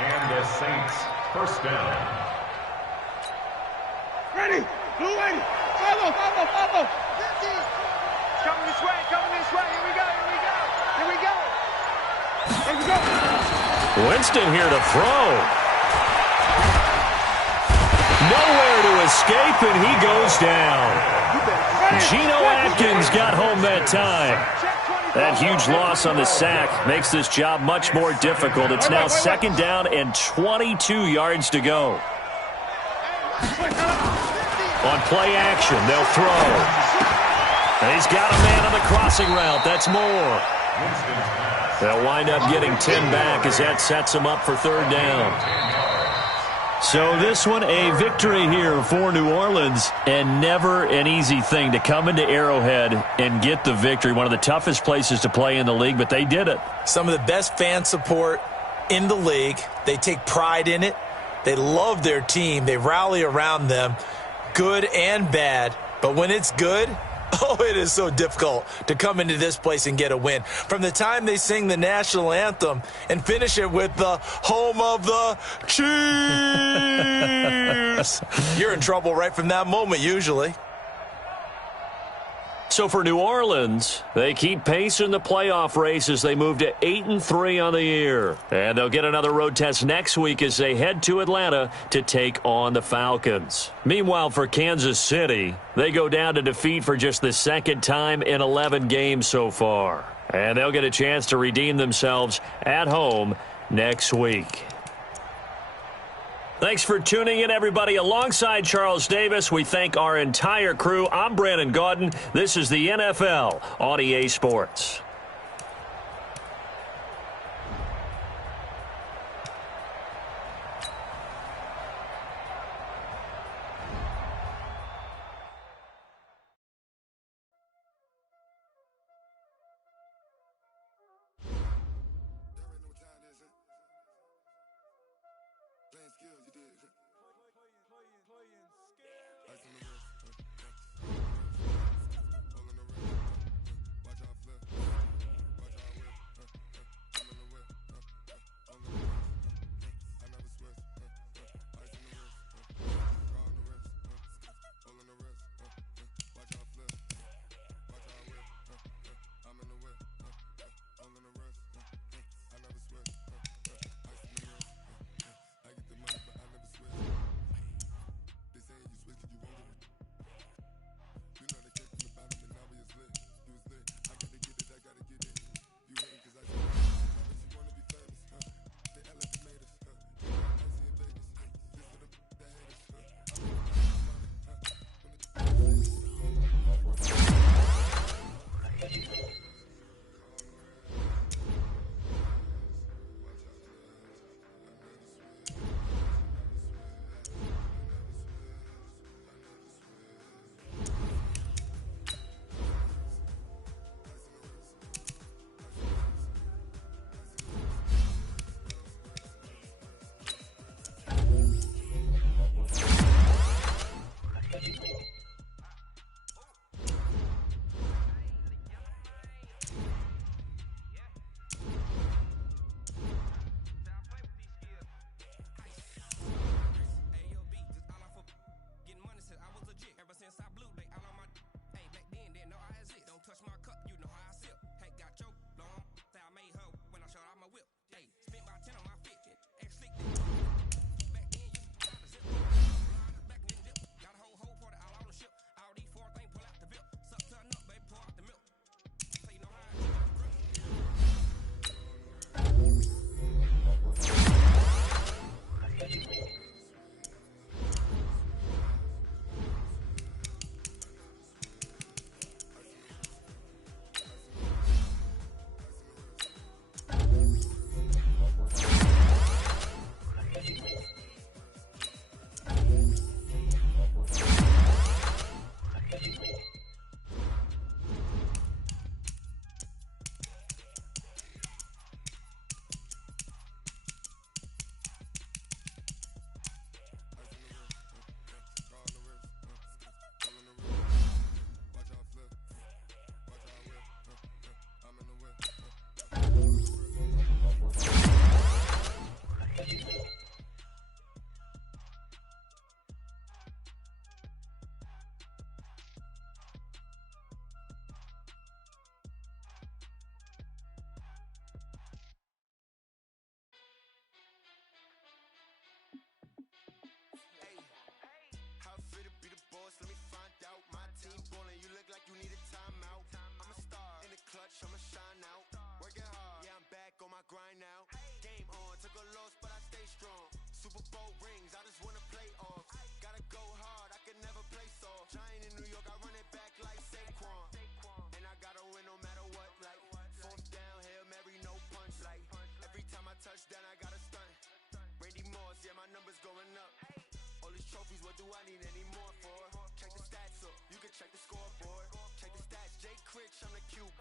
And the Saints first down. Ready. Blue ready. Follow. 50. It's coming this way. Here we go. Winston here to throw. Nowhere to escape, and he goes down. Geno Atkins got home that time. That huge loss on the sack makes this job much more difficult. It's now 2nd down and 22 yards to go. On play action, they'll throw. And he's got a man on the crossing route. That's more. They'll wind up getting 10 back as that sets them up for 3rd down. So this one, a victory here for New Orleans, and never an easy thing to come into Arrowhead and get the victory. One of the toughest places to play in the league, but they did it. Some of the best fan support in the league. They take pride in it. They love their team. They rally around them, good and bad. But when it's good, oh, it is so difficult to come into this place and get a win. From the time they sing the national anthem and finish it with the home of the Chiefs, you're in trouble right from that moment usually. So for New Orleans, they keep pace in the playoff race as they move to 8-3 on the year. And they'll get another road test next week as they head to Atlanta to take on the Falcons. Meanwhile, for Kansas City, they go down to defeat for just the 2nd time in 11 games so far. And they'll get a chance to redeem themselves at home next week. Thanks for tuning in, everybody. Alongside Charles Davis, we thank our entire crew. I'm Brandon Gaudin. This is the NFL on EA Sports. Super Bowl rings, I just wanna play off. Gotta go hard, I can never play soft. Giant in New York, I run it back like Saquon. And I gotta win no matter what, like fourth down, Hail Mary, no punch. Like every time I touch down, I gotta stunt. Randy Moss, yeah, my numbers going up. All these trophies, what do I need any more for? Check the stats up, you can check the scoreboard. Check the stats, Jay Critch, I'm the QB.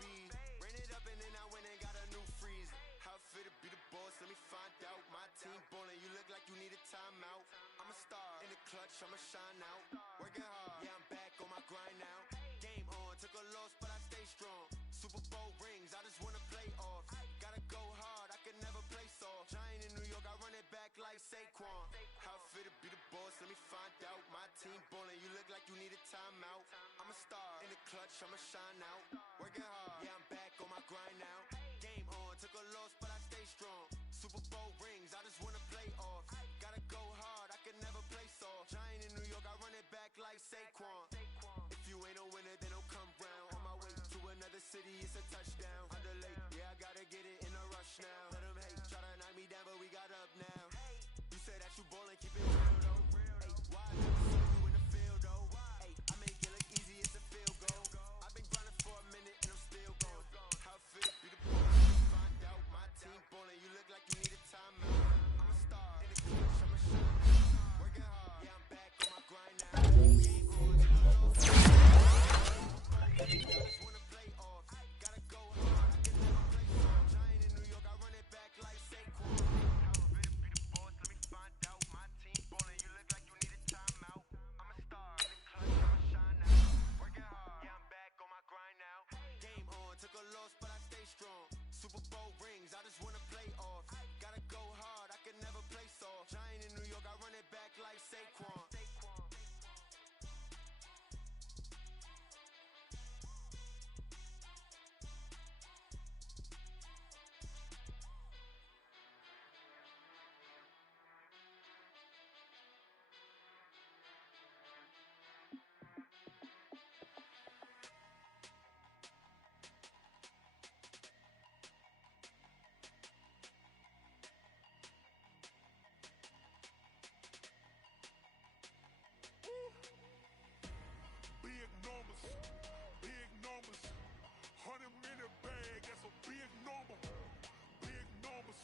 Ran it up and then I went and got a new freeze. How fit to be the boss, let me find out. My team ballin', you look like you need a timeout. I'm a star, in the clutch, I'ma shine out. Working hard, yeah, I'm back on my grind now. Game on, took a loss, but I stay strong. Super Bowl rings, I just wanna play off. Gotta go hard, I can never play soft. Giant in New York, I run it back like Saquon. How fit to be the boss, let me find out. My team ballin', you look like you need a timeout. I'm a star, in the clutch, I'ma shine out. Working hard, yeah, I'm back on my grind now. Game on, took a loss, but I stay strong. Super Bowl rings, I just wanna play off. Gotta go hard, I can never play soft. Giant in New York, I run it back like Saquon. If you ain't a winner, then don't come round. On my way to another city, it's a touchdown. Underlay, yeah, I gotta get it in a rush now. Let them hate, try to knock me down, but we got up now. You say that you ballin', keep it real though. Hey, why I never see you in the field though? Hey, I make it look easy, it's a field goal. I've been grinding for a minute and I'm still going. How fit to be the boss? Find out my team ballin', you look like you need a timeout. I'm a star, in the clutch, I'ma shine out. Working hard, yeah, I'm back on my grind now. Game on, to the low. I just wanna play off. Gotta go hard, I can never play soft. Giant in New York, I run it back like Saquon. How fit to be the boss? Let me find out. My team ballin', you look like you need a timeout. I'm a star, in the clutch, I'ma shine out. Working hard, yeah, I'm back on my grind now. Game on, took a loss, but I stay strong. Super Bowl rings, I just wanna play off. Gotta go hard, I can never play soft. Giant in New York, I run it back like Saquon. Big numbers, 100 minute bag, that's a big number. Big numbers,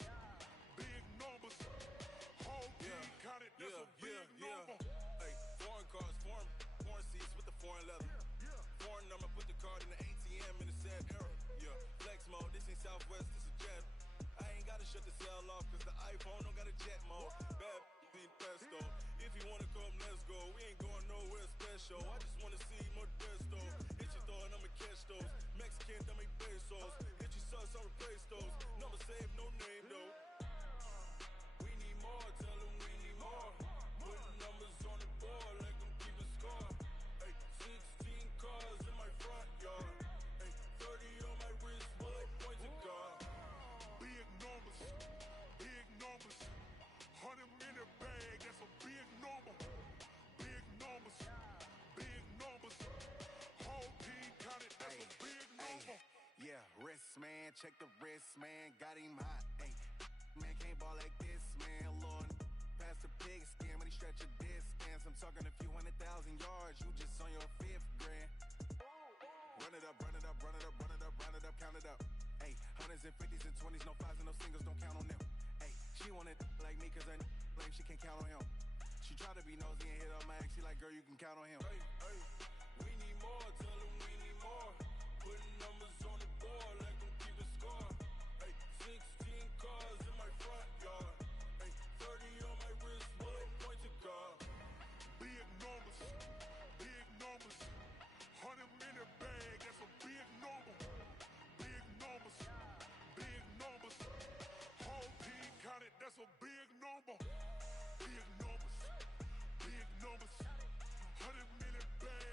whole team counted, that's a big number. Hey, foreign cars, foreign seats with the foreign leather. Foreign number, put the card in the ATM in the sad era. Yeah, flex mode, this ain't Southwest, this is jet. I ain't gotta shut the cell off, cause the iPhone don't got a jet mode. Bad being pesto. If you wanna come, let's go. We ain't going nowhere special. I just wanna see more desto. Hit your thought, I'ma catch those. Mexican, I make pesos. Hit your sus, I'll replace those. Number save, no name though. We need more, tell them we need more. Putting numbers on the board, like them keep a score. Hey, 16 cars in my front yard. Hey, 30 on my wrist, while I point to God. Big numbers, 100 minute bag, that's a big number. Big numbers, whole team counted, that's a big number. Yeah, wrist man, check the wrist man, got him hot. Ay, man can't ball like this, man. Lord, past the pig skin when he stretch a distance. I'm talking a few 100,000 yards, you just on your 5th grand. Run it up, count it up. Ay, hundreds and 50s and 20s, no 5s and no singles, don't count on them. Ay, she want it like me, cause I blame she can't count on him. She try to be nosy and hit up my ex, she like, girl, you can count on him. Hey, we need more, tell them we need more. Putting numbers on the board, like them keep a score. Hey, 16 cars in my front yard. Hey, 30 on my wrist, while I point to God. Big numbers, 100 minute bag, that's a big number. Big numbers, whole team counted, that's a big number. Big numbers, 100 minute bag,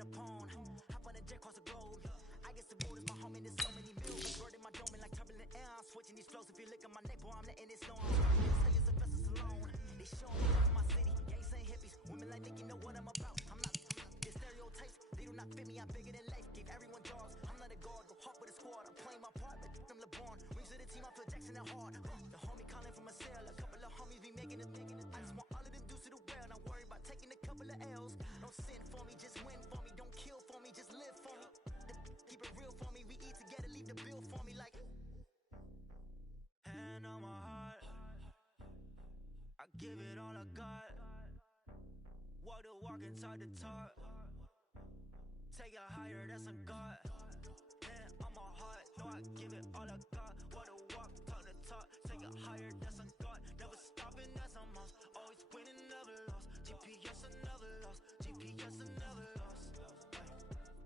the pawn. Hop on a jet across the globe. I guess the road is my home and there's so many bills. Bird in my dome and like turbulent air. I'm switching these flows. If you look at my neck, boy, I'm letting it snow. Say it's a vessel alone. They showing me love in my city. Gangs ain't hippies. Women like think you know what I'm about. I'm not the stereotypes. They do not fit me. I'm bigger than life. Give everyone jaws. I'm not a guard. Go hawk with a squad. I'm playing my part. Like them LeBron. Rings to the team. I feel Jackson and hard. The homie calling from a cell. A couple of homies be making it. I just want all of them dudes to the well. Not worry about taking a couple of L's. Don't sin for me. Just win for me. Don't kill for me. Just live for me. Keep it real for me. We eat together. Leave the bill for me. Like hand on my heart. I give it all I got. Walk the walk and talk the talk. Take it higher, that's a God. Hand on my heart, no, I give it all I got. Walk the walk, talk the talk. Take it higher, that's a God. Never stopping, that's a must. Always winning, never lost. GPS, I never lost. GPS, I never lost.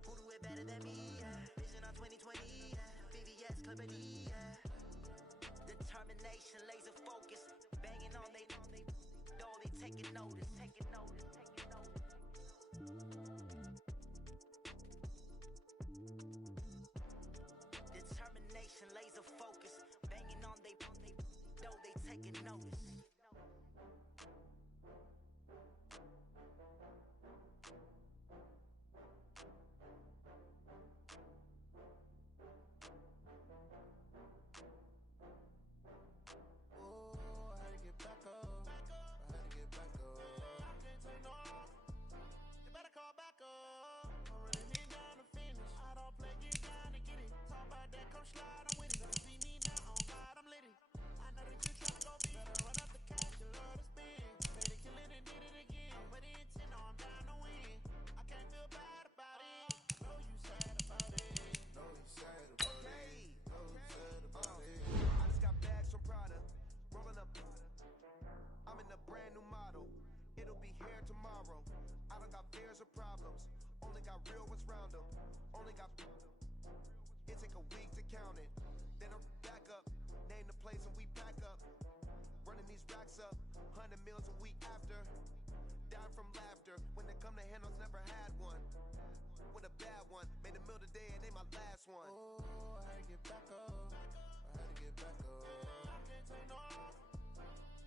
Who do it better than me? Yeah. Vision on 2020. Yeah. VVS, Clippity. Yeah. Determination, laser focus. Banging on they though they taking notice. Taking notice. Taking notice. Determination, laser focus. Banging on they though they taking notice. Brand new model, it'll be here tomorrow. I don't got fears or problems, only got real ones round them. Only got it take a week to count it. Then I'm back up, name the place and we pack up. Running these racks up, 100 meals a week after. Down from laughter, when they come to handles, never had one. With a bad one, made a meal today and they my last one. Oh, I had to get back up, I had to get back up. I can't take no off.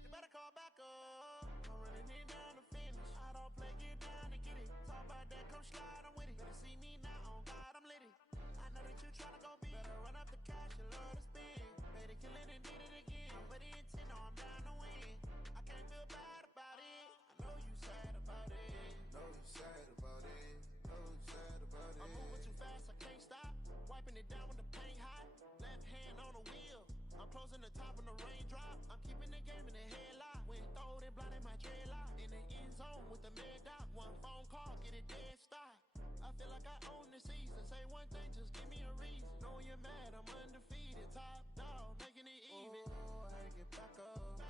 You better call back up. I'm running it down to finish. I don't play, get down and get it. Talk about that, come slide, I'm with it. Better see me now, on God, I'm lit it. I know that you tryna go big. Better run up the cash, you love to spend. Made it, kill it, and did it again. But the intent, no, I'm down to win. I can't feel bad about it. I know you sad about it. Know you sad about it. Know you sad about it. I'm moving too fast, I can't stop. Wiping it down with the paint hot. Left hand on the wheel. I'm closing the top when the raindrop. I'm keeping the game in the headlock. When throwed and blinded my dreadlock. In the end zone with the mad dot. One phone call, get it dead stop. I feel like I own the season. Say one thing, just give me a reason. Know you're mad, I'm undefeated. Top dog, making it even. Oh, I had to get back up. I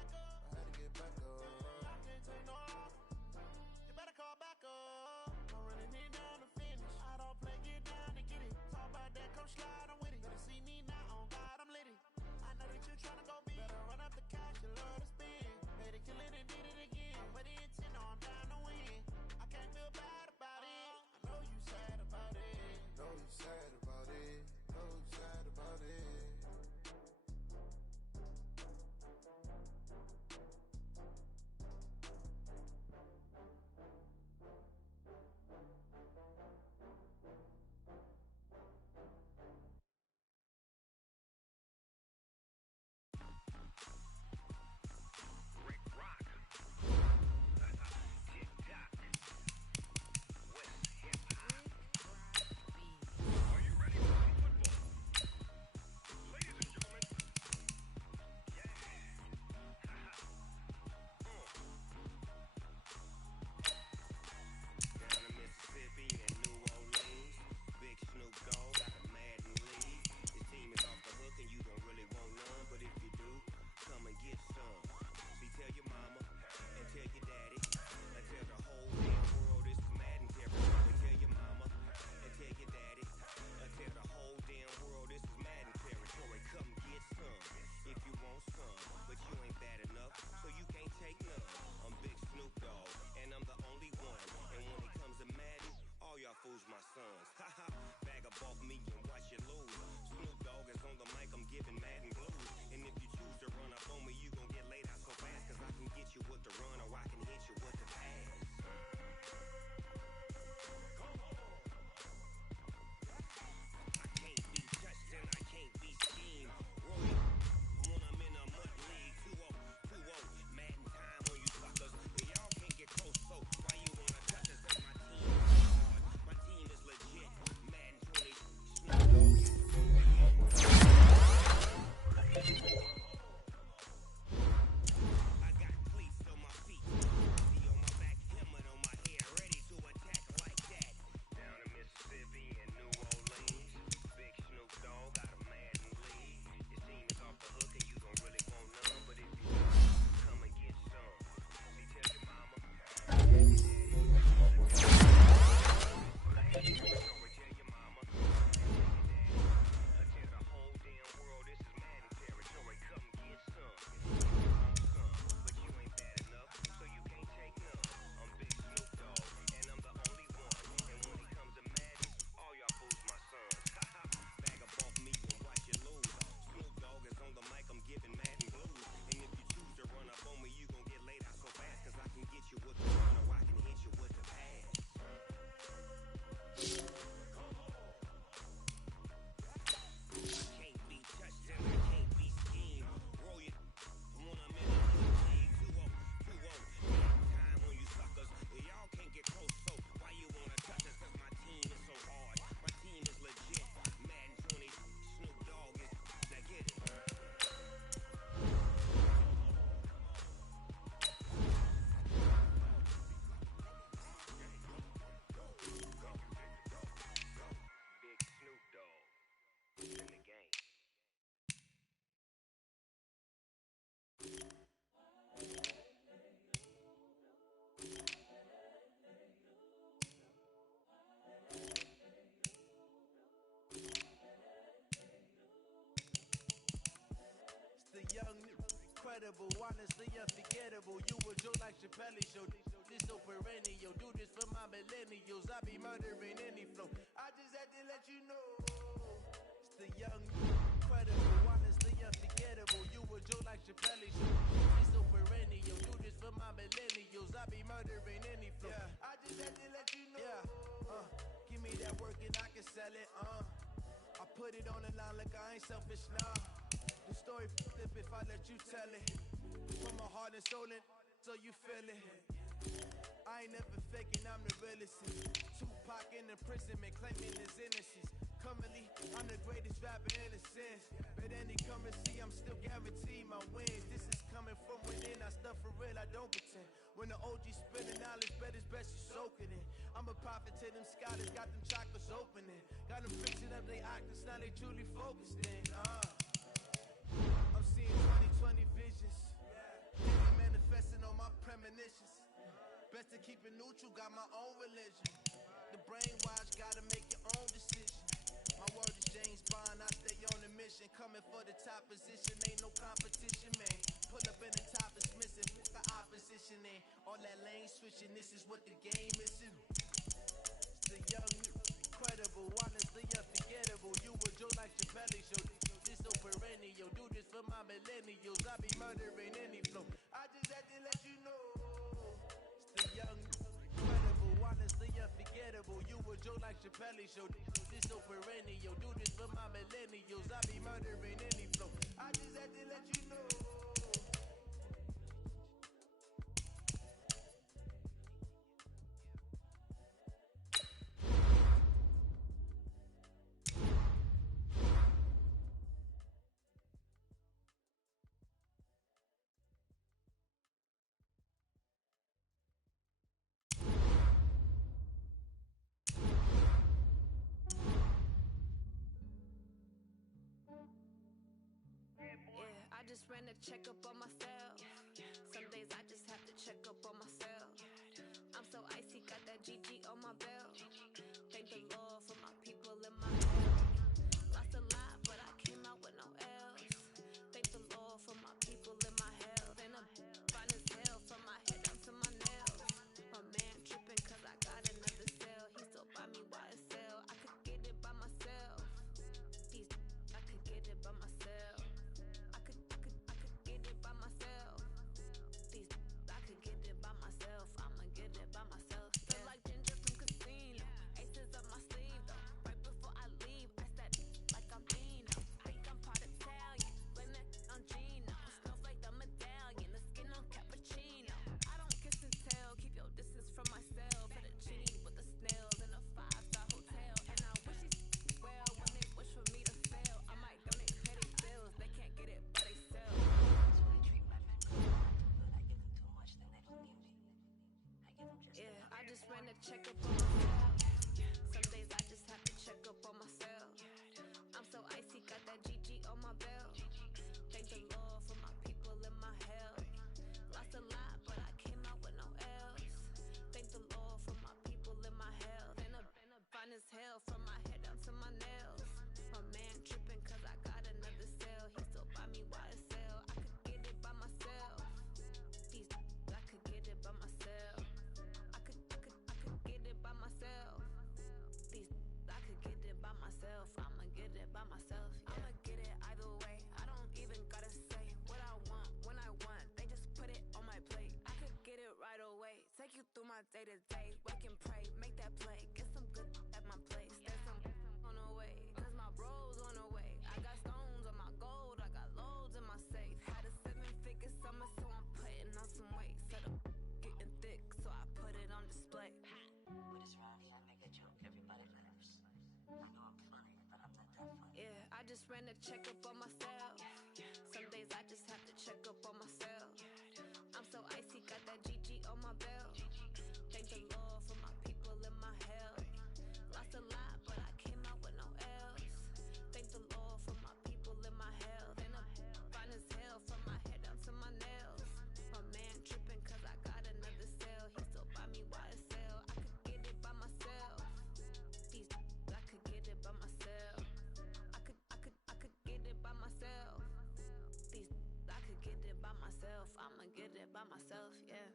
had to get back up. I can't take no off. You better call back up. I'm running it down to finish. I don't play, get down and get it. Talk about that, come slide, I'm with it. Better see me now, on God, I'm lit it. I know that you tryna go big. Better run up the cash, you love to spend. Made it, kill it, and did it again. But the intent, no, I'm down to win. I can't feel bad about it. I know you sad about it. Know you sad about it. Know you sad about it. fools my sons. Haha, bag up off me and watch you lose. Snoop Dogg is on the mic, I'm giving mad and blues. And if you choose to run up on me, you gon' get laid out so fast. Cause I can get you with the run or I can hit you with the pass. I can't be touched and I can't be schemed. Roy, when I'm in a mud league, 2-0, mad in time on you suckers. Y'all can't get close, so why you wanna touch us? Cause my team is hard, my team is legit. Mad in 20, I got cleats on my feet, see on my back, helmet on my head, ready to attack like that. Down in Mississippi and New Orleans, Big Snoop Dogg got a mad in league. Your team is off the hook and you don't really want none, but if you do, come and get some. See, tell your mama, tell your daddy, tell your mama, tell the whole damn world this is Madden territory. Come get some. But you ain't bad enough, so you can't take none. I'm Big Snoop Dogg, and I'm the only one. And when it comes to Madden, all y'all fools my sons. Haha, bag up off me and watch you lose. Snoop Dogg is on the mic, I'm giving Madden blues. And if you choose to run up on me, you gon' get laid out so fast. Cause I can get you with the run or I can hit you with the pass. I can't be touched and I can't be schemed. Roll it when I'm in a new league. 2-0, time on you suckers. Y'all can't get close, so why you wanna touch us? Cause my team is so hard, my team is legit. Madden 20, Snoop Dogg is, now get it. Big Snoop Dogg in the game. It's the young, incredible, honestly unforgettable. You a Joe like Chappelle show. This so perennial. Do this for my millennials. I be murdering any flow. I just had to let you know. It's the young, incredible, honestly unforgettable. You a Joe like Chappelle show. This so perennial. Do this for my millennials. I be murdering any flow. I just had to let you know. Give me that work and I can sell it. I put it on the line like I ain't selfish, nah. The story flip if I let you tell it. From my heart and soul and so you feel it. I ain't never faking, I'm the realest. Tupac in imprisonment, claiming his innocence. Currently, I'm the greatest rapper in a sense. But any currency, I'm still guaranteed my wins. This is coming from within, I stuff for real, I don't pretend. When the OG spinning knowledge, bet it's best you soak it in. I'm a prophet to them scholars, got them chakras opening. Got them fixing up they octaves, now they truly focused in. I'm seeing 2020 visions. Daily manifesting on my premonitions. Best to keep it neutral, got my own religion. The brainwash, gotta make your own decision. My word is James Bond, I stay on a mission. Coming for the top position, ain't no competition, man. Pull up in the top is missing, put the opposition in. All that lane switching, this is what the game is in. It's the young, incredible, honestly unforgettable. You a Joe like Chappelle show. This so perennial, do this for my millennials. I be murdering any flow. I just had to let you know. It's the young, incredible, honestly unforgettable. You a Joe like Chappelle show. This so perennial, do this for my millennials. I be murdering any flow. I just had to let you know. I just ran a checkup on myself. Some days I just have to check up on myself. I'm so icy, got that GG on my belt. Thank the Lord for my people in my health. Lost a lot, but I came out with no L's. Thank the Lord for my people in my health. And I'm fine as hell from my head down to my nails. My man tripping cause I got another cell. He still by me while ran a checkup on myself. Some days I just have to check up on myself. I'm so icy, got that GG on my belt. Thank the Lord for my people in my health. Lost a lot, but I came out with no L's. Thank the Lord for my people in my health. And I'm fine as hell from my head down to my nails. My man tripping cause I got another cell. He still buy me YSL. I could get it by myself. I could get it by myself. I could get it by myself. I could get it by myself. I'ma get it by myself. Yeah. I'ma get it either way. I don't even gotta say what I want when I want. They just put it on my plate. I could get it right away. Take you through my day to day. Wake and pray, make that play. Get some good at my place. There's some on the way. Cause my bro's on the way. I got stones on my gold. I got loads in my safe. Had a 7-figure summer, so I'm putting on some weight. Set up getting thick, so I put it on display. What is wrong? I make a joke. Everybody laughs. I know I'm funny, but I'm not that funny. Yeah, I just ran a checkup on myself. Some days I just have to check up on myself. I'm so icy, got that GG on my belt. Thank the Lord for my people in my health. Lost a lot, but I came out with no L's. Thank the Lord for my people in my health. And I'm fine as hell from my head down to my nails. My man tripping cause I got another cell. He still buy me YSL. I could get it by myself. I could get it by myself. I could get it by myself. I could get it by myself. I'ma get it by myself, yeah.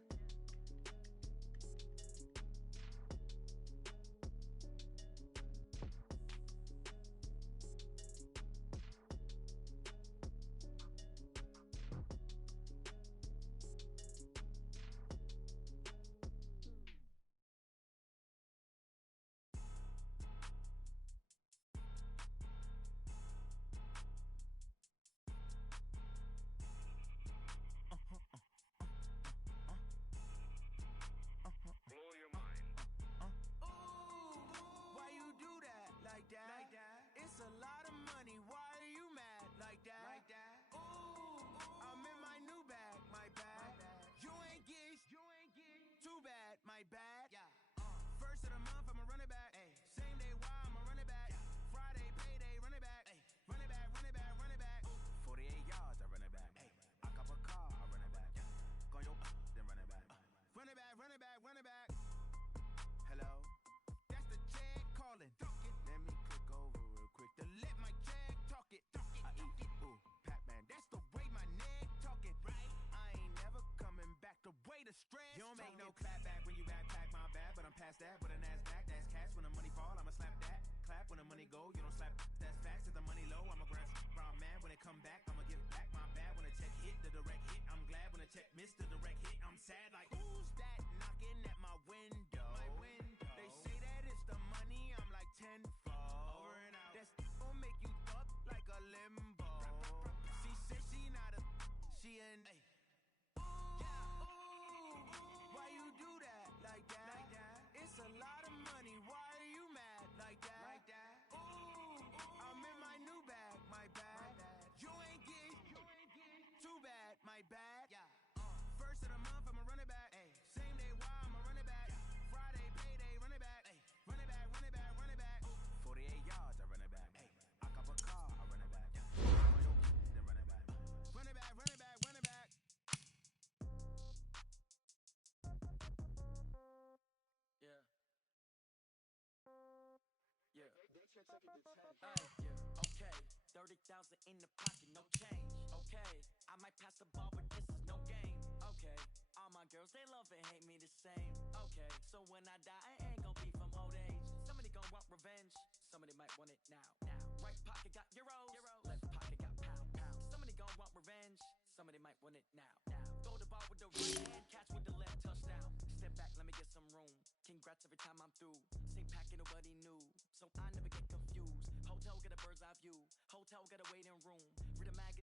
Blow your mind. Why you do that like that? Like that? It's a lot of money. Why are you mad like that? Like that? Ooh, I'm in my new bag. My bad. You ain't get too bad. My bad. Yeah. First of the month, I'ma run it back. Ay. Same day, why I'ma run it back? Yeah. Friday, payday, run it back. Ay. Run it back, run it back, run it back. 48 yards, I run it back. Ay. I cop a car, I run it back. Go your then run it back. Run it back, run it back, run it back. Hello? That's the check calling. Let me click over real quick to let my check talk it. I eat it. Ooh, Pac-Man, that's the way my neck talking. Right? I ain't never coming back the way the stress. You don't make no clap back when you backpack my bad, but I'm past that. But a NASDAQ, that's cash. When the money fall, I'ma slap that. Clap when the money go, you don't slap. That's facts. If the money low, I'ma grab from man. When it come back, I'ma give back my bad. When the check hit, the direct hit. I'm glad when the check missed the direct hit. I'm sad like who's that knocking at my window? My window. They say that it's the money. I'm like tenfold. Over and out. That's gon' make you fuck like a limbo. She said she not a. She an. Why you do that like that? Like that? It's a lot of money. Why are you mad like that? Like that? Ooh, I'm in my new bag. My bad. You ain't get too bad. My bad. Yeah. First of the month, I'ma run it back. Ay. Same day, why I'ma run it back? Friday, payday, run it back. Ay. Run it back, run it back, run it back. 48 yards, I run it back. Ay. I cop a car, I run it back. Then run it back. Run it back, run it back, run it back. Yeah. Yeah. Okay. 30,000 in the pocket, no change. Okay. I might pass the ball, but this is no game. Okay. All my girls, they love and hate me the same. Okay. So when I die, I ain't gon' be from old age. Somebody gon' want revenge. Somebody might want it now. Right pocket got euros. Left pocket got pound. Somebody gon' want revenge. Somebody might want it now. Throw the ball with the right hand, catch with the left, touchdown. Step back, let me get some room. Congrats every time I'm through. Same packet, nobody knew, so I never get confused. Hotel get a bird's eye view. Hotel get a waiting room. Read a magazine.